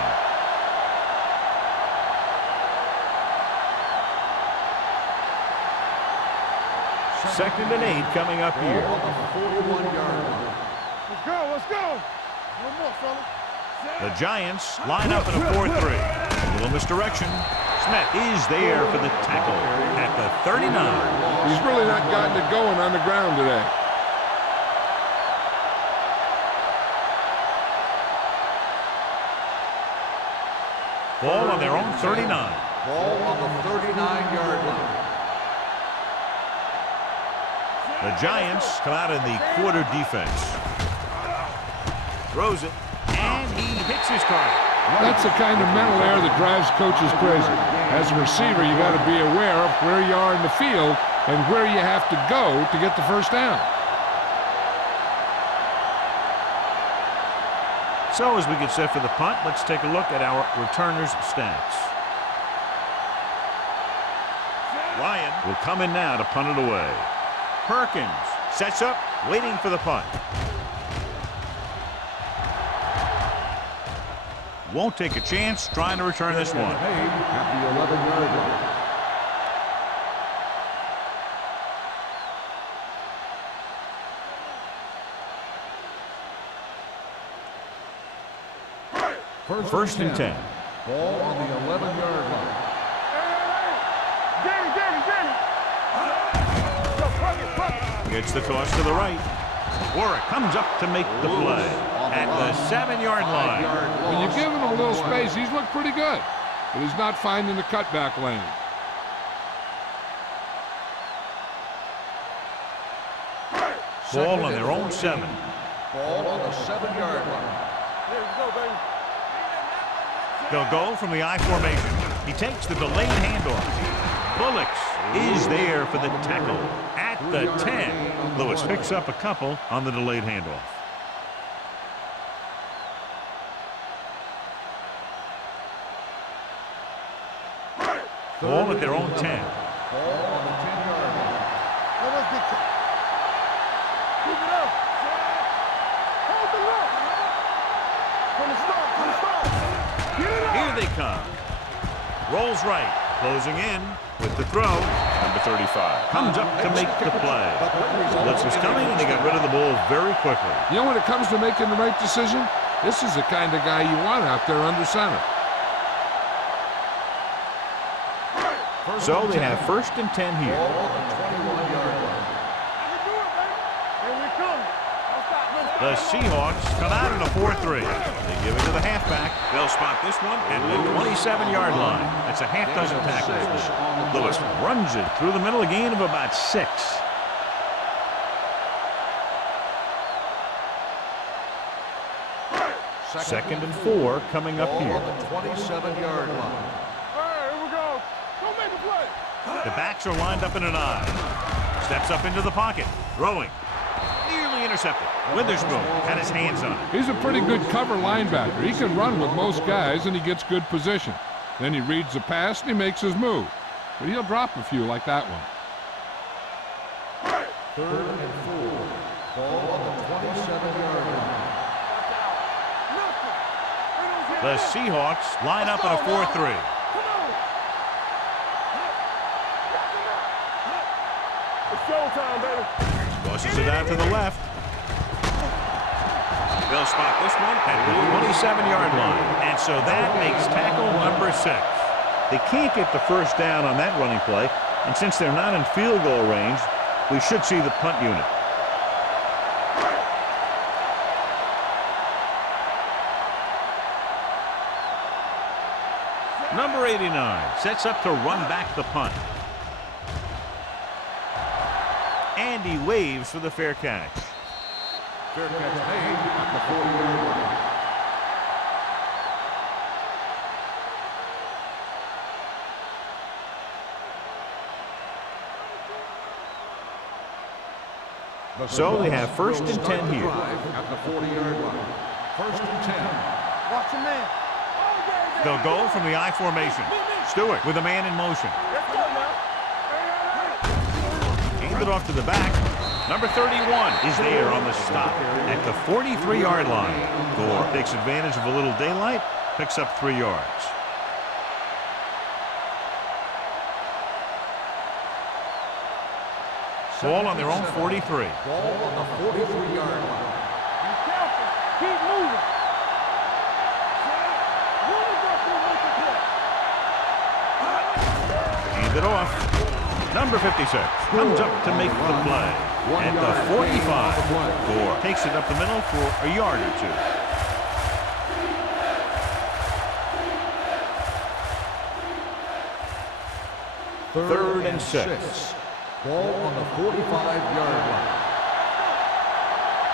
Second and 8 coming up here. Ball on the 41-yard line. Let's go, let's go. One more, fella. The Giants line up in a 4-3. A little misdirection. Smith is there for the tackle at the 39. He's really not gotten it going on the ground today. Ball on their own 39. Ball on the 39-yard line. The Giants come out in the quarter defense. Throws it, and he hits his target. That's the kind of mental error that drives coaches crazy. As a receiver, you got to be aware of where you are in the field and where you have to go to get the first down. So as we get set for the punt, let's take a look at our returners' stats. Ryan will come in now to punt it away. Perkins sets up, waiting for the punt. Won't take a chance trying to return this one. At the 11-yard line. First and 10. Ball on the 11-yard line. Danny. Go, puck it. Gets the toss to the right. Warwick comes up to make the play at the 7-yard line. When you give him a little space, he's looked pretty good, but he's not finding the cutback lane. Ball on their own 7. Ball on the 7-yard line. There you go, baby. They'll go from the I formation. He takes the delayed handoff. Bullocks is there for the tackle at the 10. Lewis picks up a couple on the delayed handoff. Ball at their own 10. Ball on the 10-yard line. Let us get keep it up. Hold the look. From the start. Get it up. Here they come. Rolls right. Closing in with the throw. Number 35 comes up to make the play. Blitz was coming, and they got rid of the ball very quickly. You know, when it comes to making the right decision, this is the kind of guy you want out there under center. So they have first and 10 here. Ball on the 21-yard line. Here we come. The Seahawks come out in a 4-3. They give it to the halfback. They'll spot this one at the 27-yard line. That's a half dozen tackles. Lewis runs it through the middle, a gain of about 6. Second and 4 coming up Ball here. on the 27-yard line. All right, here we go. Go make a play. The backs are lined up in an I. Steps up into the pocket. Throwing. Nearly intercepted. Witherspoon had his hands on it. He's a pretty good cover linebacker. He can run with most guys, and he gets good position. Then he reads the pass, and he makes his move. But he'll drop a few like that one. Third and 4. Ball on the 27-yard line. The Seahawks line up in a 4-3. It's showtime, baby. Tosses it out to the left. They'll spot this one at the 27-yard line. And so that makes tackle number 6. They can't get the first down on that running play. And since they're not in field goal range, we should see the punt unit. Number 89 sets up to run back the punt. And he waves for the fair catch. Fair catch made at the 40-yard line. So they have first and 10 here. At the 40-yard line. First and 10. Watch your man. They'll go from the I formation. Stewart with a man in motion. Let's go now. Hand it off to the back. Number 31 is there on the stop at the 43-yard line. Gore takes advantage of a little daylight, picks up 3 yards. Ball on their own 43. Ball on the 43-yard line. Be careful. Keep moving. Hand it off. Number 56 comes up to make the play at the 45. Gore takes it up the middle for a yard or 2. Third and 6. Ball on the 45-yard line.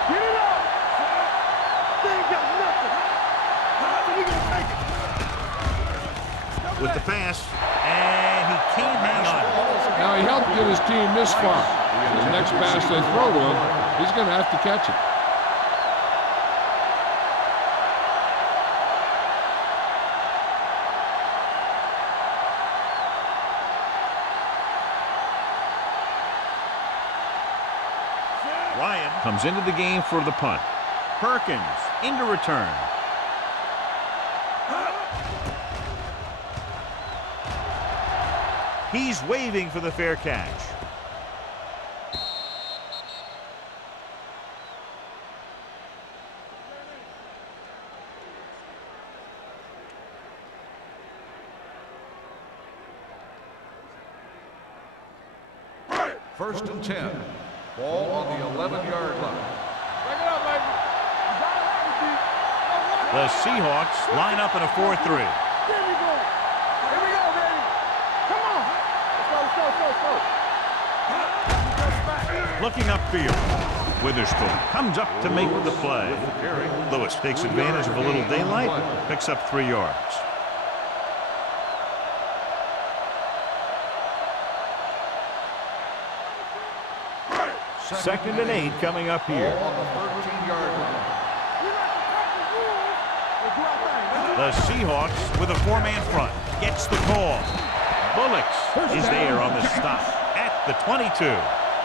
Get it up. They ain't got nothing. We gonna make it. With the pass, and he can't hang on. Now, he helped get his team this far. The next pass they throw to him, he's going to have to catch it. Ryan comes into the game for the punt. Perkins into return. He's waving for the fair catch. First and 10. Ball on the 11-yard line. Break it up, baby. You gotta have it, D. The Seahawks line up in a 4-3. There we go. Here we go, baby. Come on. Let's go. Looking upfield. Witherspoon comes up to make the play. Lewis takes advantage of a little daylight, picks up 3 yards. Second and 8 coming up here. Ball on the 13-yard line. We like to cut the rules. Let's do our thing. The Seahawks with a 4-man front gets the call. Bullocks is there on the stop at the 22.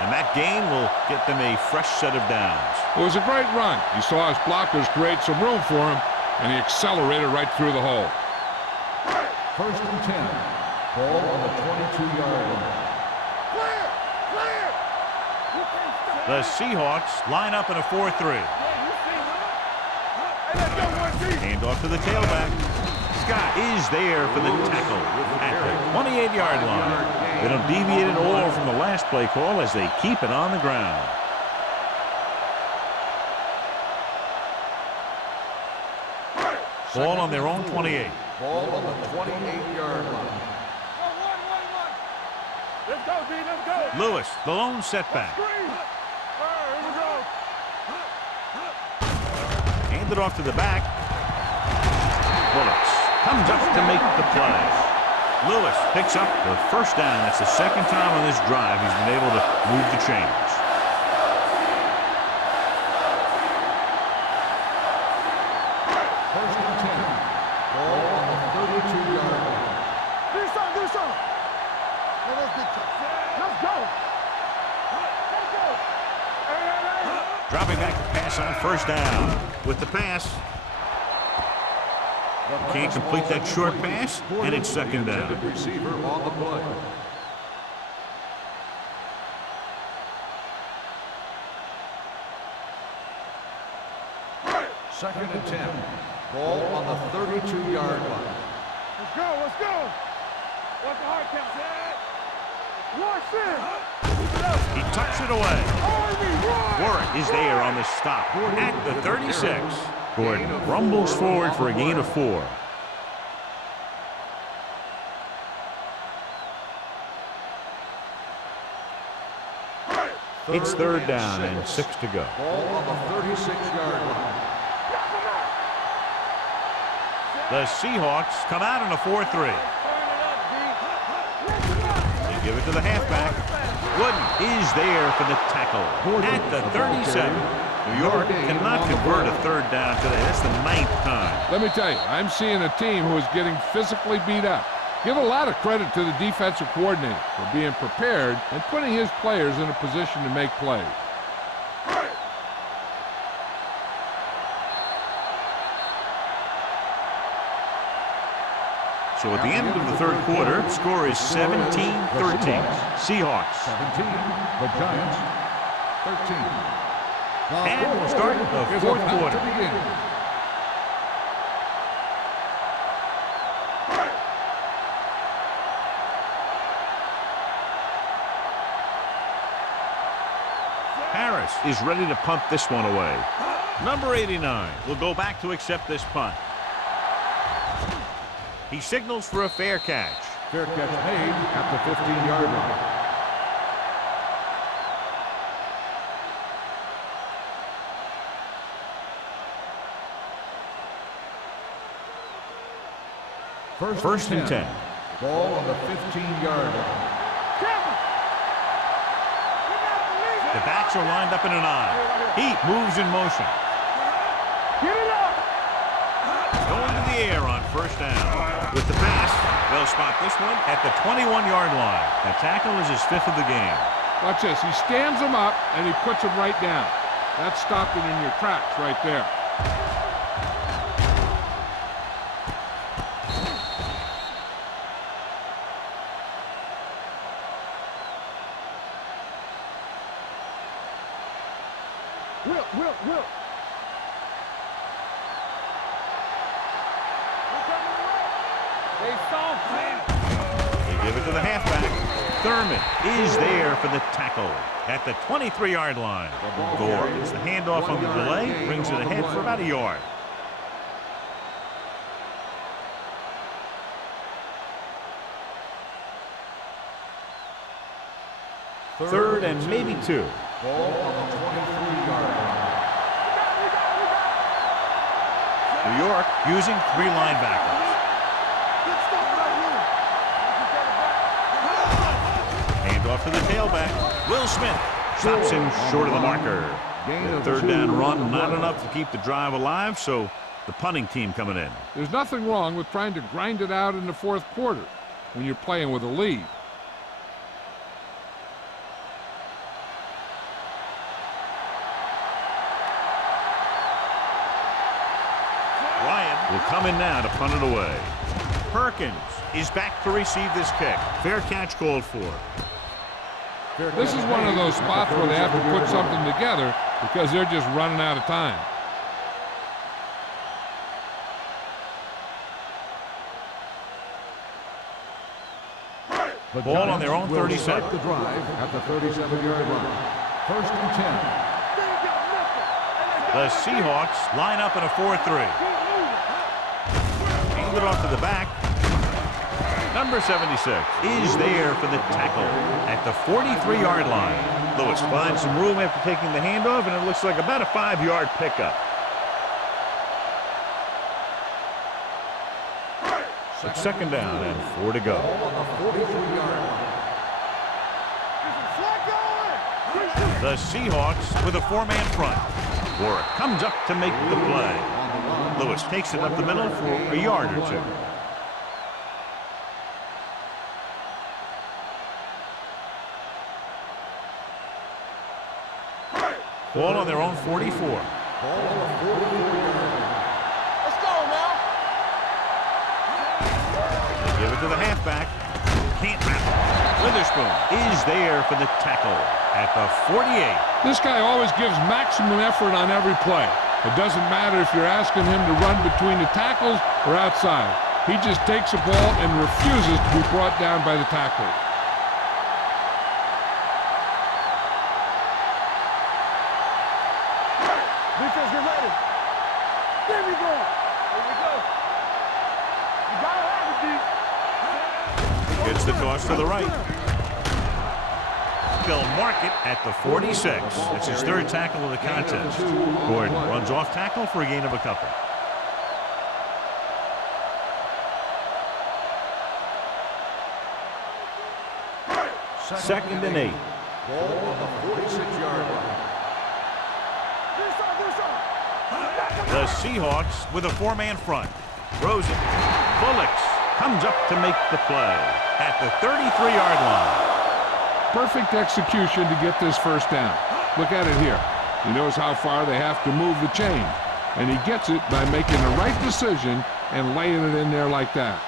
And that gain will get them a fresh set of downs. It was a great run. He saw his blockers create some room for him, and he accelerated right through the hole. First and 10. Ball on the 22-yard line. Clear. The Seahawks line up in a 4-3. Hey, let's go, 1T. Hand off to the tailback. Scott is there for the tackle at the 28-yard line. They don't deviate at all from the last play call as they keep it on the ground. Ball on their own 28. Ball on the 28-yard line. Let's go, D. Let's go. Lewis, the lone setback. Green. Here we go. Hand it off to the back. Bullocks comes up to make the play. Lewis picks up the first down. That's the second time on this drive he's been able to move the chains. First and 10. Ball on the 32-yard line. Do something. Let's go. Hey. Dropping back to pass on first down. With the pass. Can't complete that short pass, and it's second down. Receiver on the play. Second and 10. Ball on the 32-yard line. Let's go, let's go. What's the hard count? Rush in. He tucks it away. Warwick is there on the stop at the 36. Gordon rumbles forward for a gain of 4. It's third down and 6 to go. Ball on the 36-yard line. The Seahawks come out in a 4-3. They give it to the halfback. Wooden is there for the tackle at the 37. New York cannot convert a third down today. That's the 9th time. Let me tell you, I'm seeing a team who is getting physically beat up. Give a lot of credit to the defensive coordinator for being prepared and putting his players in a position to make plays. So at the end of the third quarter, score is 17-13. Seahawks. 17. The Giants. 13. And we'll start the fourth quarter. Harris is ready to punt this one away. Number 89 will go back to accept this punt. He signals for a fair catch. Fair catch made at the 15-yard line. First and 10. Ball on the 15-yard line. The backs are lined up in an eye. Heat moves in motion. Get it up. Going to the air on first down. With the pass, they'll spot this one at the 21-yard line. That tackle is his 5th of the game. Watch this. He stands him up, and he puts him right down. That's stopping in your tracks right there. Will. They give it to the halfback. Thurman is there for the tackle at the 23-yard line. Gore gets the handoff on the delay, brings it ahead for about a yard. Third and maybe 2. Ball on the 23-yard line. New York using 3 linebackers. Handoff to the tailback. Will Smith stops him short of the marker. The third down run, not enough to keep the drive alive, so the punting team coming in. There's nothing wrong with trying to grind it out in the fourth quarter when you're playing with a lead. Will come in now to punt it away. Perkins is back to receive this kick. Fair catch called for. This is one of those spots where they have to put something together because they're just running out of time. Ball on their own 37. The drive at the 37-yard line. First and 10. The Seahawks line up in a 4-3. Hand it off to the back. Number 76 is there for the tackle at the 43-yard line. Lewis finds some room after taking the handoff, and it looks like about a 5-yard pickup. It's second down and 4 to go. On the 43-yard line. The Seahawks with a 4-man front. Warwick comes up to make the play. Lewis takes it up the middle for a yard or 2. Ball on their own 44. Ball on the 44-yard line. Let's go now. to the halfback. Can't wrap it. Witherspoon is there for the tackle at the 48. This guy always gives maximum effort on every play. It doesn't matter if you're asking him to run between the tackles or outside. He just takes the ball and refuses to be brought down by the tackler. Defense, get ready. There we go. Here we go. You gotta have it, D. Gets the toss to the right. They'll mark it at the 46. It's his third tackle of the contest. Gordon runs off tackle for a gain of a couple. Second and 8. Ball on the 46-yard line. The Seahawks with a four-man front. Throws it. Bullocks comes up to make the play at the 33-yard line. Perfect execution to get this first down. Look at it here. He knows how far they have to move the chain, and he gets it by making the right decision and laying it in there like that.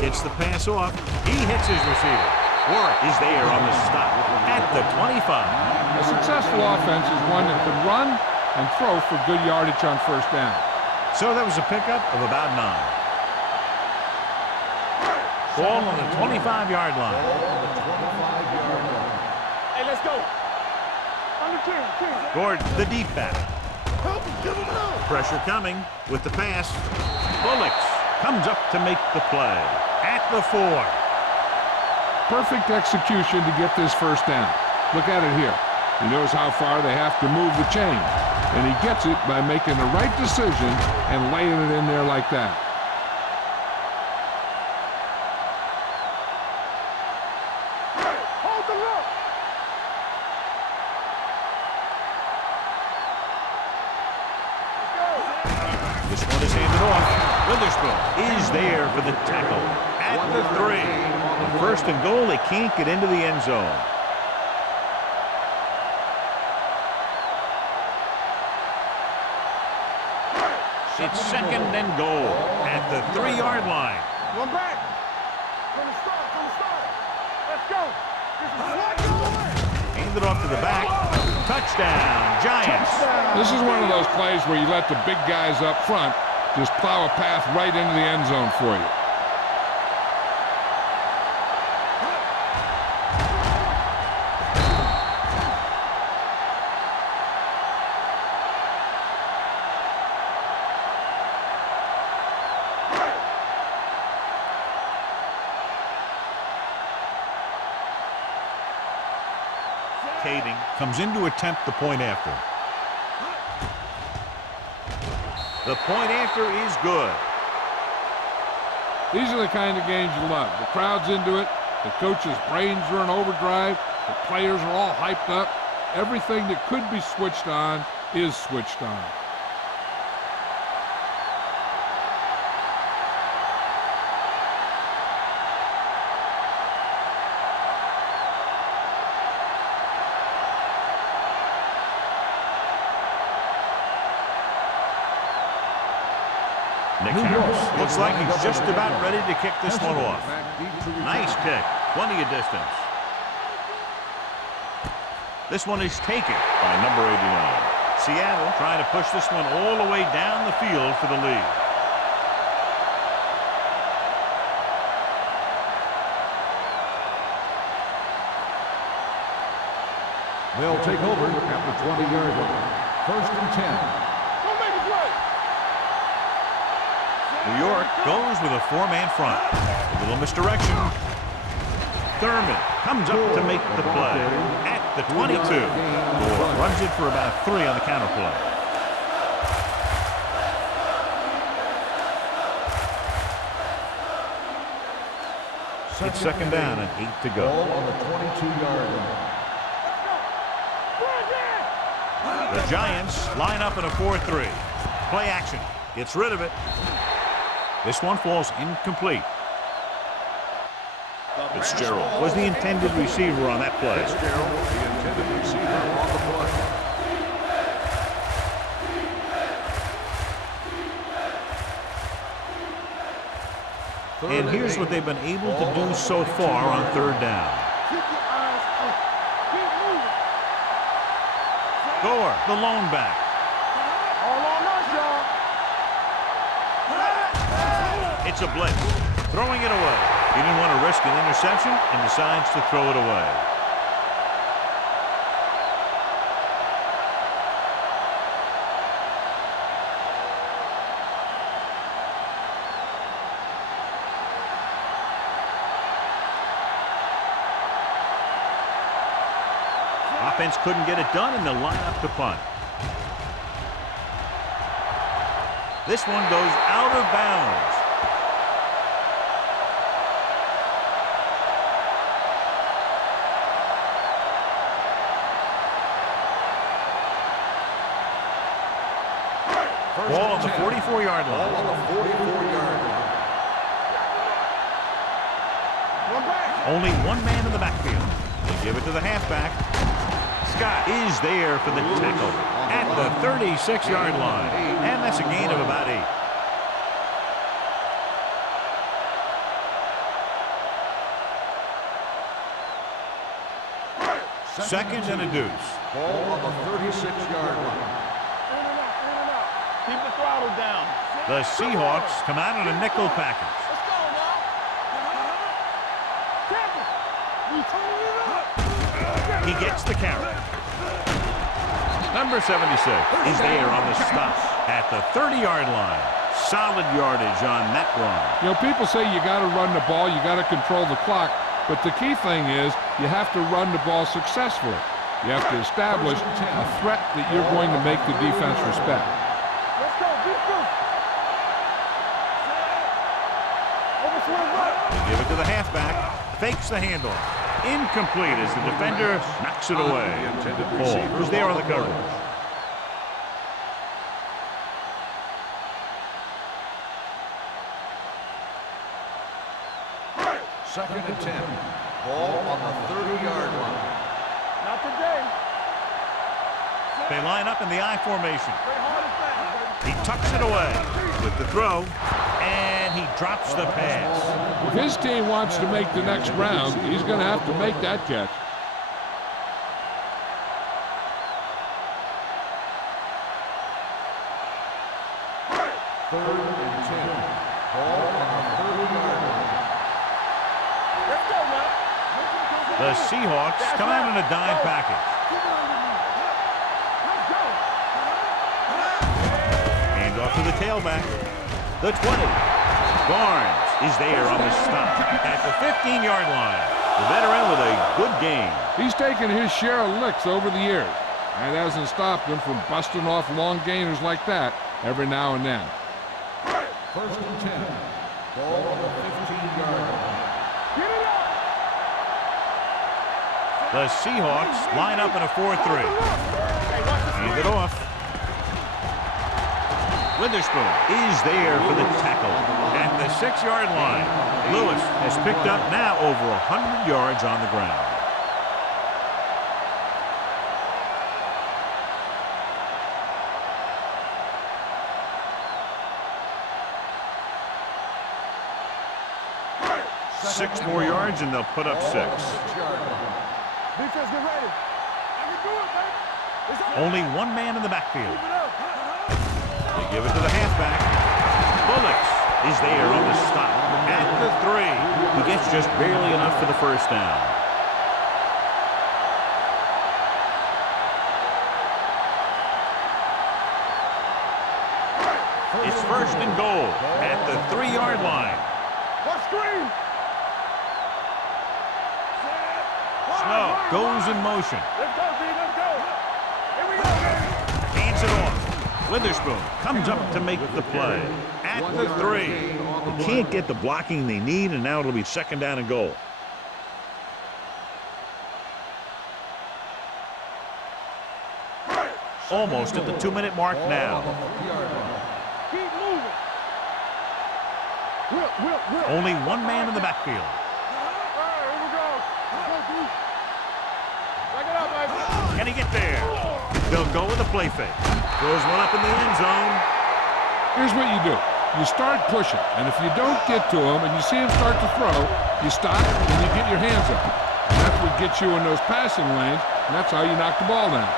Gets the pass off. He hits his receiver. Warwick is there on the stop at the 25. A successful offense is one that can run and throw for good yardage on first down. So that was a pickup of about 9. Ball on the 25-yard line. Hey, let's go. Under 10. Gordon, the deep back. Help him, give him out. Pressure coming with the pass. Bullocks comes up to make the play at the 4. Perfect execution to get this first down. Look at it here. He knows how far they have to move the chain, and he gets it by making the right decision and laying it in there like that. Hold the look. This one is handed off. Witherspoon is there for the tackle at the 3. And first and goal, they can't get into the end zone. It's second and goal at the 3-yard line. One back. From the start. Let's go. This is what going. Handed off to the back. Touchdown, Giants. This is one of those plays where you let the big guys up front just plow a path right into the end zone for you. Kading comes in to attempt the point after. The point after is good. These are the kind of games you love. The crowd's into it. The coach's brains are in overdrive. The players are all hyped up. Everything that could be switched on is switched on. Nick Harris looks like he's just about ready to kick this one off. Nice kick. Plenty of distance. This one is taken by number 89. Seattle trying to push this one all the way down the field for the lead. They'll take over at the 20-yard line. First and 10. Don't make a play. New York goes with a 4-man front. A little misdirection. Thurman comes up to make the play at the 22. Moore runs it for about 3 on the counter play. It's second down and 8 to go. Ball on the 22-yard line. The Giants line up in a 4-3. Play action. Gets rid of it. This one falls incomplete. Fitzgerald was the intended receiver on that play. Fitzgerald, the intended receiver on the play. And here's what they've been able to do so far on third down. Keep your eyes up. Keep moving. Gore, the lone back. All on us, y'all. It's a blitz. Throwing it away. He didn't want to risk an interception and decides to throw it away. Offense couldn't get it done, and they'll line up to punt. This one goes out of bounds. Ball on the 44-yard line. Ball on the 44-yard line. Only one man in the backfield. They give it to the halfback. Scott is there for the tackle at the 36-yard line. And that's a gain of about 8. Second and a deuce. Ball on the 36-yard line. In and out, in and out. Keep the throttle down. The Seahawks come out in a nickel package. Let's go, y'all. Tackle. We turning it up. He gets the carry. Number 76 is there on the stop at the 30-yard line. Solid yardage on that run. You know, people say you got to run the ball, you got to control the clock, but the key thing is you have to run the ball successfully. You have to establish a threat that you're going to make the defense respect. Let's go. Defense. Overswing right. They give it to the halfback. Fakes the handoff. Incomplete as the defender knocks it away. Paul was there on the coverage. Second and 10. Ball on the 30-yard line. Not today. They line up in the I formation. Straight hard and fast. He tucks it away with the throw, and he drops the pass. If his team wants to make the next round, he's going to have to make that catch. Third and 10. Ball on the 30-yard line. Let's go now. The Seahawks come out in a dime package. Keep it underneath. Let's go. Hand off to the tailback. The 20. Barnes is there on the stop at the 15-yard line. The veteran with a good game. He's taken his share of licks over the years. That hasn't stopped him from busting off long gainers like that every now and then. First and 10. Ball on the 15-yard line. Get it up. The Seahawks line up in a 4-3. Hand it off. Witherspoon is there for the tackle at the 6-yard line. Lewis has picked up now over 100 yards on the ground. Six more yards and they'll put up 6. Defense, get ready. I can do it, baby. It's up. Only one man in the backfield. Keep it up. They give it to the halfback. Bullocks is there on the stop at the 3. He gets just barely enough for the first down. It's first and goal at the 3-yard line. What screen? Snow goes in motion. Let's go, B. Let's go. Here we go, baby. Hands it off. Witherspoon comes up to make the play at the 3. They can't get the blocking they need, and now it'll be second down and goal. Almost at the 2-minute mark now. Keep moving. Whip. Only one man in the backfield. get there. They'll go with a play fake. Throws one up in the end zone. Here's what you do. You start pushing, and if you don't get to him and you see him start to throw, you stop and you get your hands up. And that's what gets you in those passing lanes, and that's how you knock the ball down.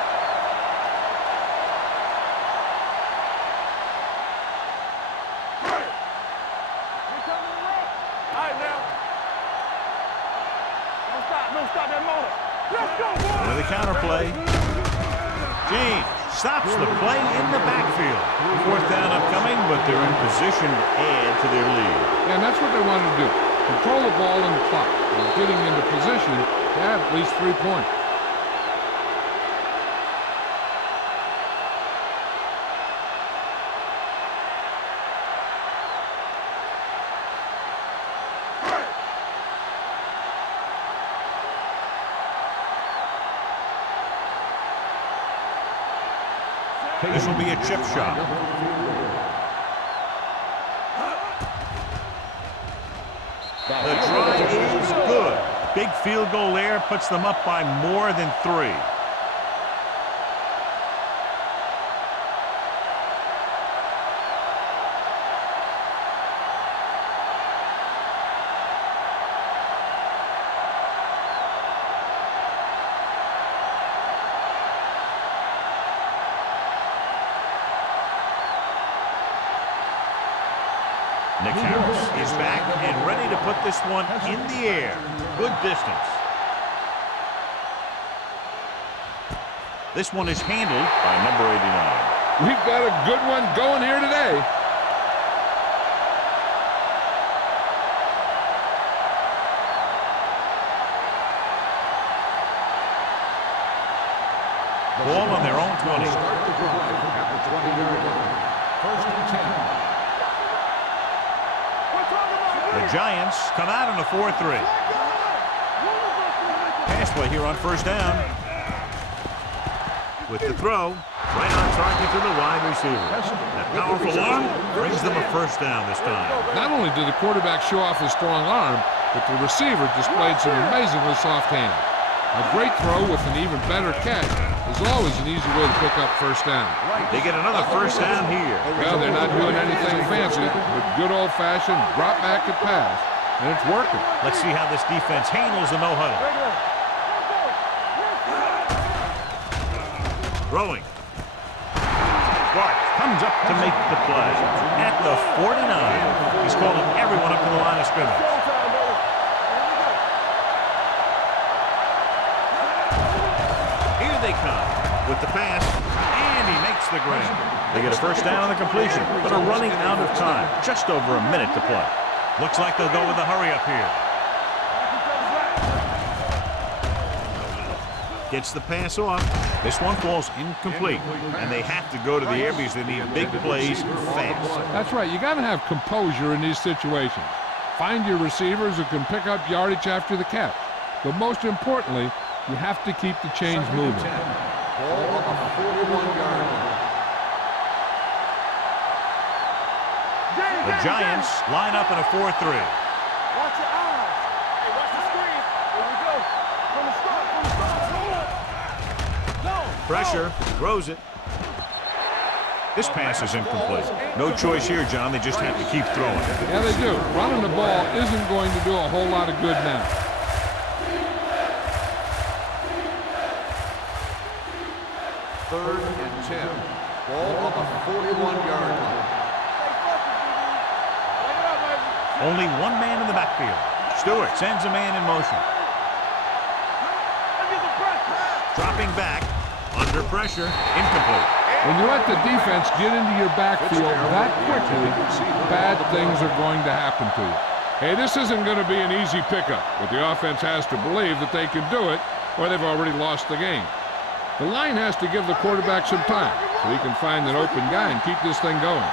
With the counter play. James stops the play in the backfield. Fourth down upcoming, but they're in position to add to their lead. And that's what they want to do. Control the ball and the clock while getting into position to add at least 3 points. This will be a chip shot. The try is good. Big field goal there puts them up by more than 3. Nick Harris is back and ready to put this one in the air. Good distance. This one is handled by number 89. We've got a good one going here today. Ball on their own 20. Start the drive at the 20-yard line. First and 10. The Giants come out on a 4-3. Pass play here on first down. With the throw, right on target to the wide receiver. That powerful arm brings them a first down this time. Not only did the quarterback show off his strong arm, but the receiver displayed some amazingly soft hands. A great throw with an even better catch is always an easy way to pick up first down. They get another first down here. Well, they're not doing anything fancy, but good old-fashioned drop back and pass, and it's working. Let's see how this defense handles the no-huddle. Throwing. Bart comes up to make the play. At the 49, he's calling everyone up to the line of scrimmage. Here they come with the pass, and he makes the grab. They get a first down on the completion, but are running out of time. Just over a minute to play. Looks like they'll go with a hurry up here. Gets the pass off. This one falls incomplete, and they have to go to the air because they need big plays fast. That's right. You got to have composure in these situations. Find your receivers who can pick up yardage after the catch. But most importantly, you have to keep the chains moving. Ball on the 41-yard line. The Giants line up in a 4-3. Watch your eyes. Hey, watch the screen. Here we go. From the start. Pressure, throws it. This pass is incomplete. No choice here, John. They just have to keep throwing. Yeah, they do. Running the ball isn't going to do a whole lot of good now. Third and 10. Ball on the 41-yard line. Only one man in the backfield. Stewart sends a man in motion. Dropping back, under pressure, incomplete. When you let the defense get into your backfield that quickly, bad things are going to happen to you. Hey, this isn't going to be an easy pickup, but the offense has to believe that they can do it, or they've already lost the game. The line has to give the quarterback some time so he can find an open guy and keep this thing going.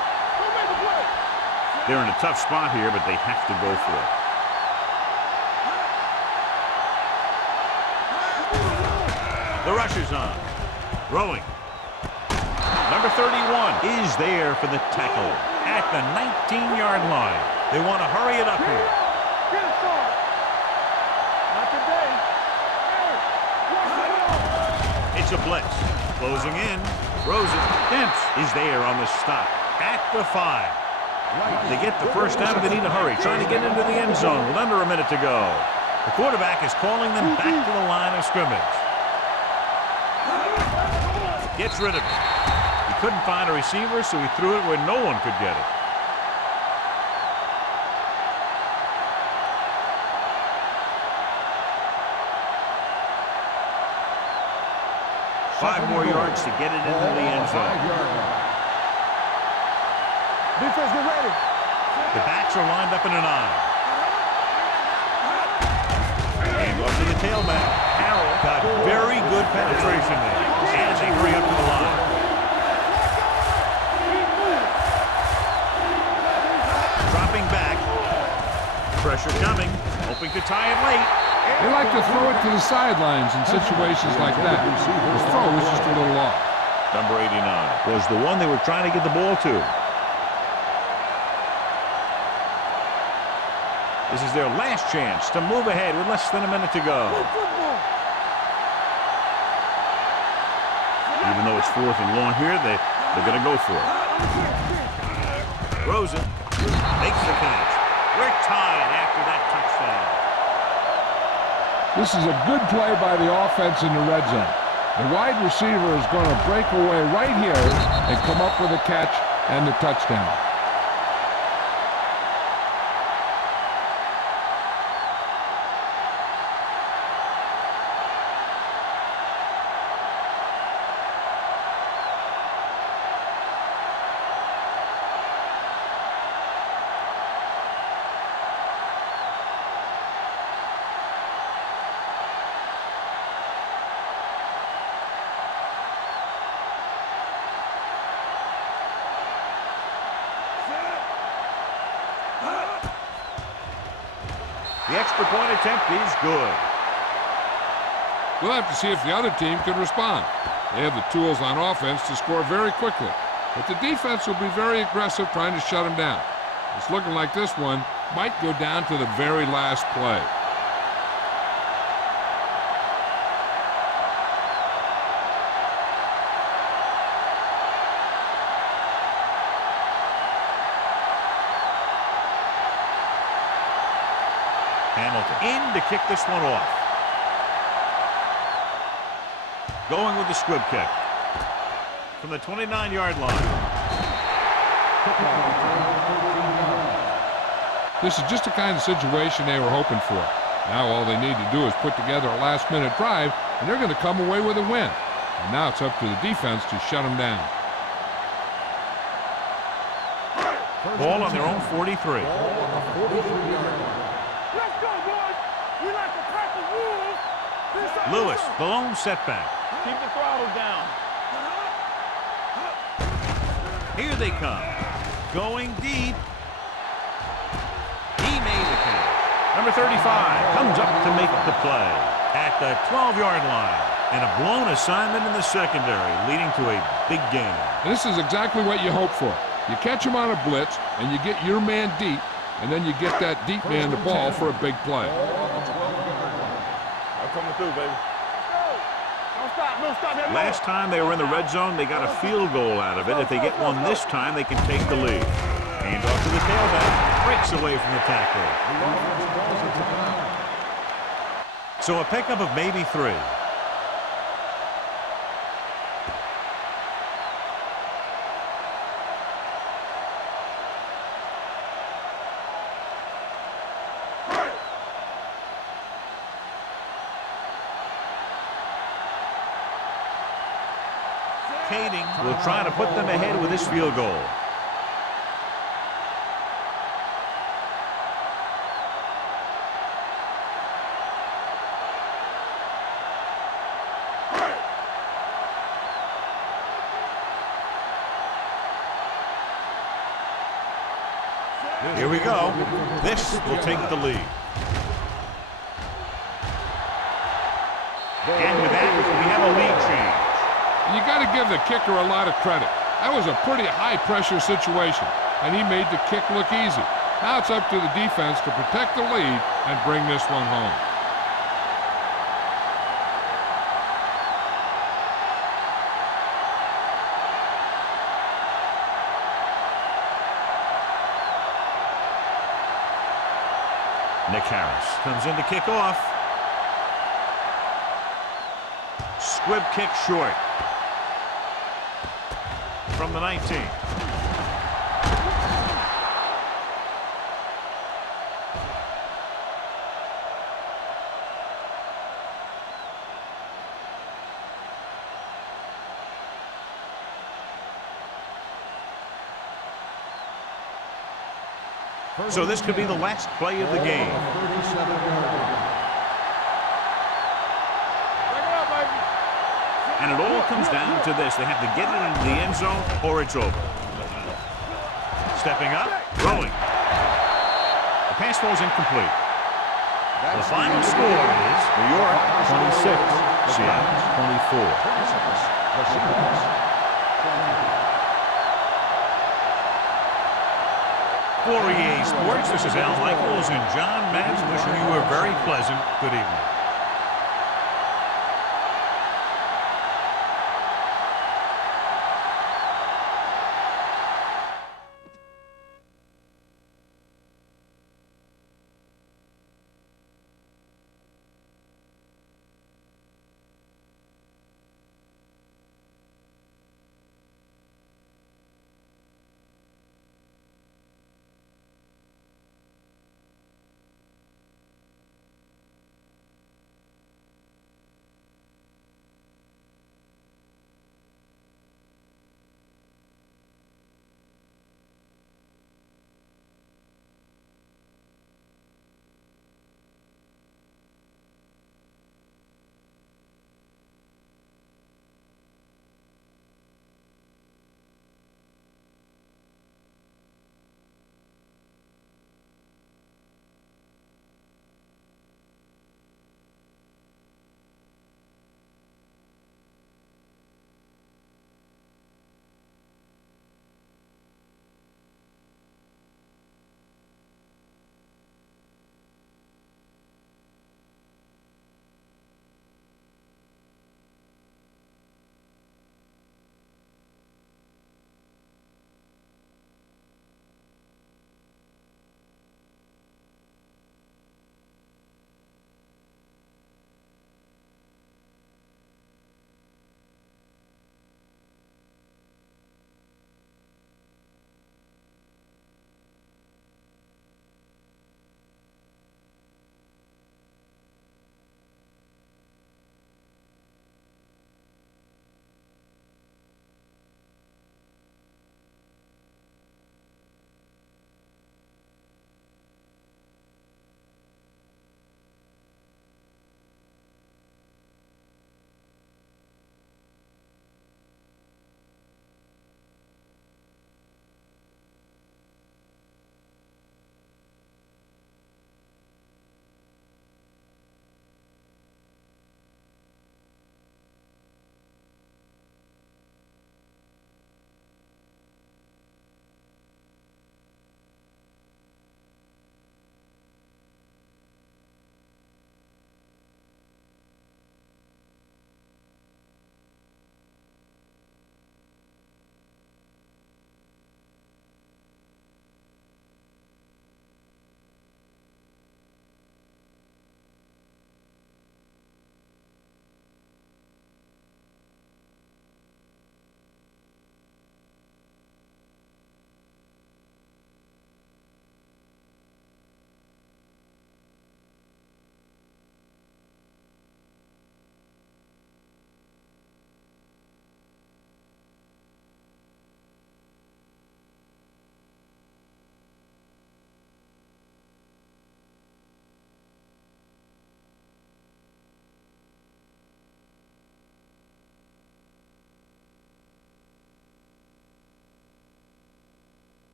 They're in a tough spot here, but they have to go for it. The rush is on. Throwing. Number 31 is there for the tackle at the 19-yard line. They want to hurry it up here. Takes a blitz. Closing in. Throws it. Dents is there on the stop. At the 5. They get the first down, but they need to hurry. Trying to get into the end zone with under a minute to go. The quarterback is calling them back to the line of scrimmage. Gets rid of it. He couldn't find a receiver, so he threw it where no one could get it. Five more yards to get it into the end zone. Defense, get ready. The backs are lined up in a 9. And off to the tailback. Harrell got very good penetration there as they hurry up to the line. Dropping back. Pressure coming. Hoping to tie it late. They like to throw it to the sidelines in situations like that. The throw was just a little off. Number 89 was the one they were trying to get the ball to. This is their last chance to move ahead with less than a minute to go. Even though it's 4th and long here, they're going to go for it. Throws it. Makes the catch. We're tied after that touchdown. This is a good play by the offense in the red zone. The wide receiver is going to break away right here and come up with a catch and the touchdown. The extra point attempt is good. We'll have to see if the other team can respond. They have the tools on offense to score very quickly, but the defense will be very aggressive trying to shut them down. It's looking like this one might go down to the very last play. Hamilton in to kick this one off. Going with the squib kick. From the 29-yard line. This is just the kind of situation they were hoping for. Now all they need to do is put together a last-minute drive, and they're going to come away with a win. And now it's up to the defense to shut them down. Ball on their own 43. Let's go, boys. We like to crack the rules. Lewis, the lone setback. Keep the throttle down. Here they come. Going deep. He made the catch. Number 35 comes up to make the play at the 12-yard line. And a blown assignment in the secondary, leading to a big gain. And this is exactly what you hope for. You catch him on a blitz, and you get your man deep, and then you get that deep man the ball for a big play. I'm coming through, baby. Don't stop, don't stop. Last time they were in the red zone, they got a field goal out of it. If they get one this time, they can take the lead. Hand off to the tailback. Breaks away from the tackle. So a pickup of maybe 3. Kading will try to put them ahead with this field goal. Here we go. This will take the lead. And with that, we have a lead change. You got to give the kicker a lot of credit. That was a pretty high-pressure situation, and he made the kick look easy. Now it's up to the defense to protect the lead and bring this one home. Nick Harris comes in to kick off. Squib kick short. From the 19. So this could be the last play of the game. And it all comes down to this. They have to get it into the end zone or it's over. Stepping up, throwing. The pass falls incomplete. The final score is New York 26, Seattle 24. For EA Sports, this is Al Michaels and John Madden wishing you a very pleasant good evening.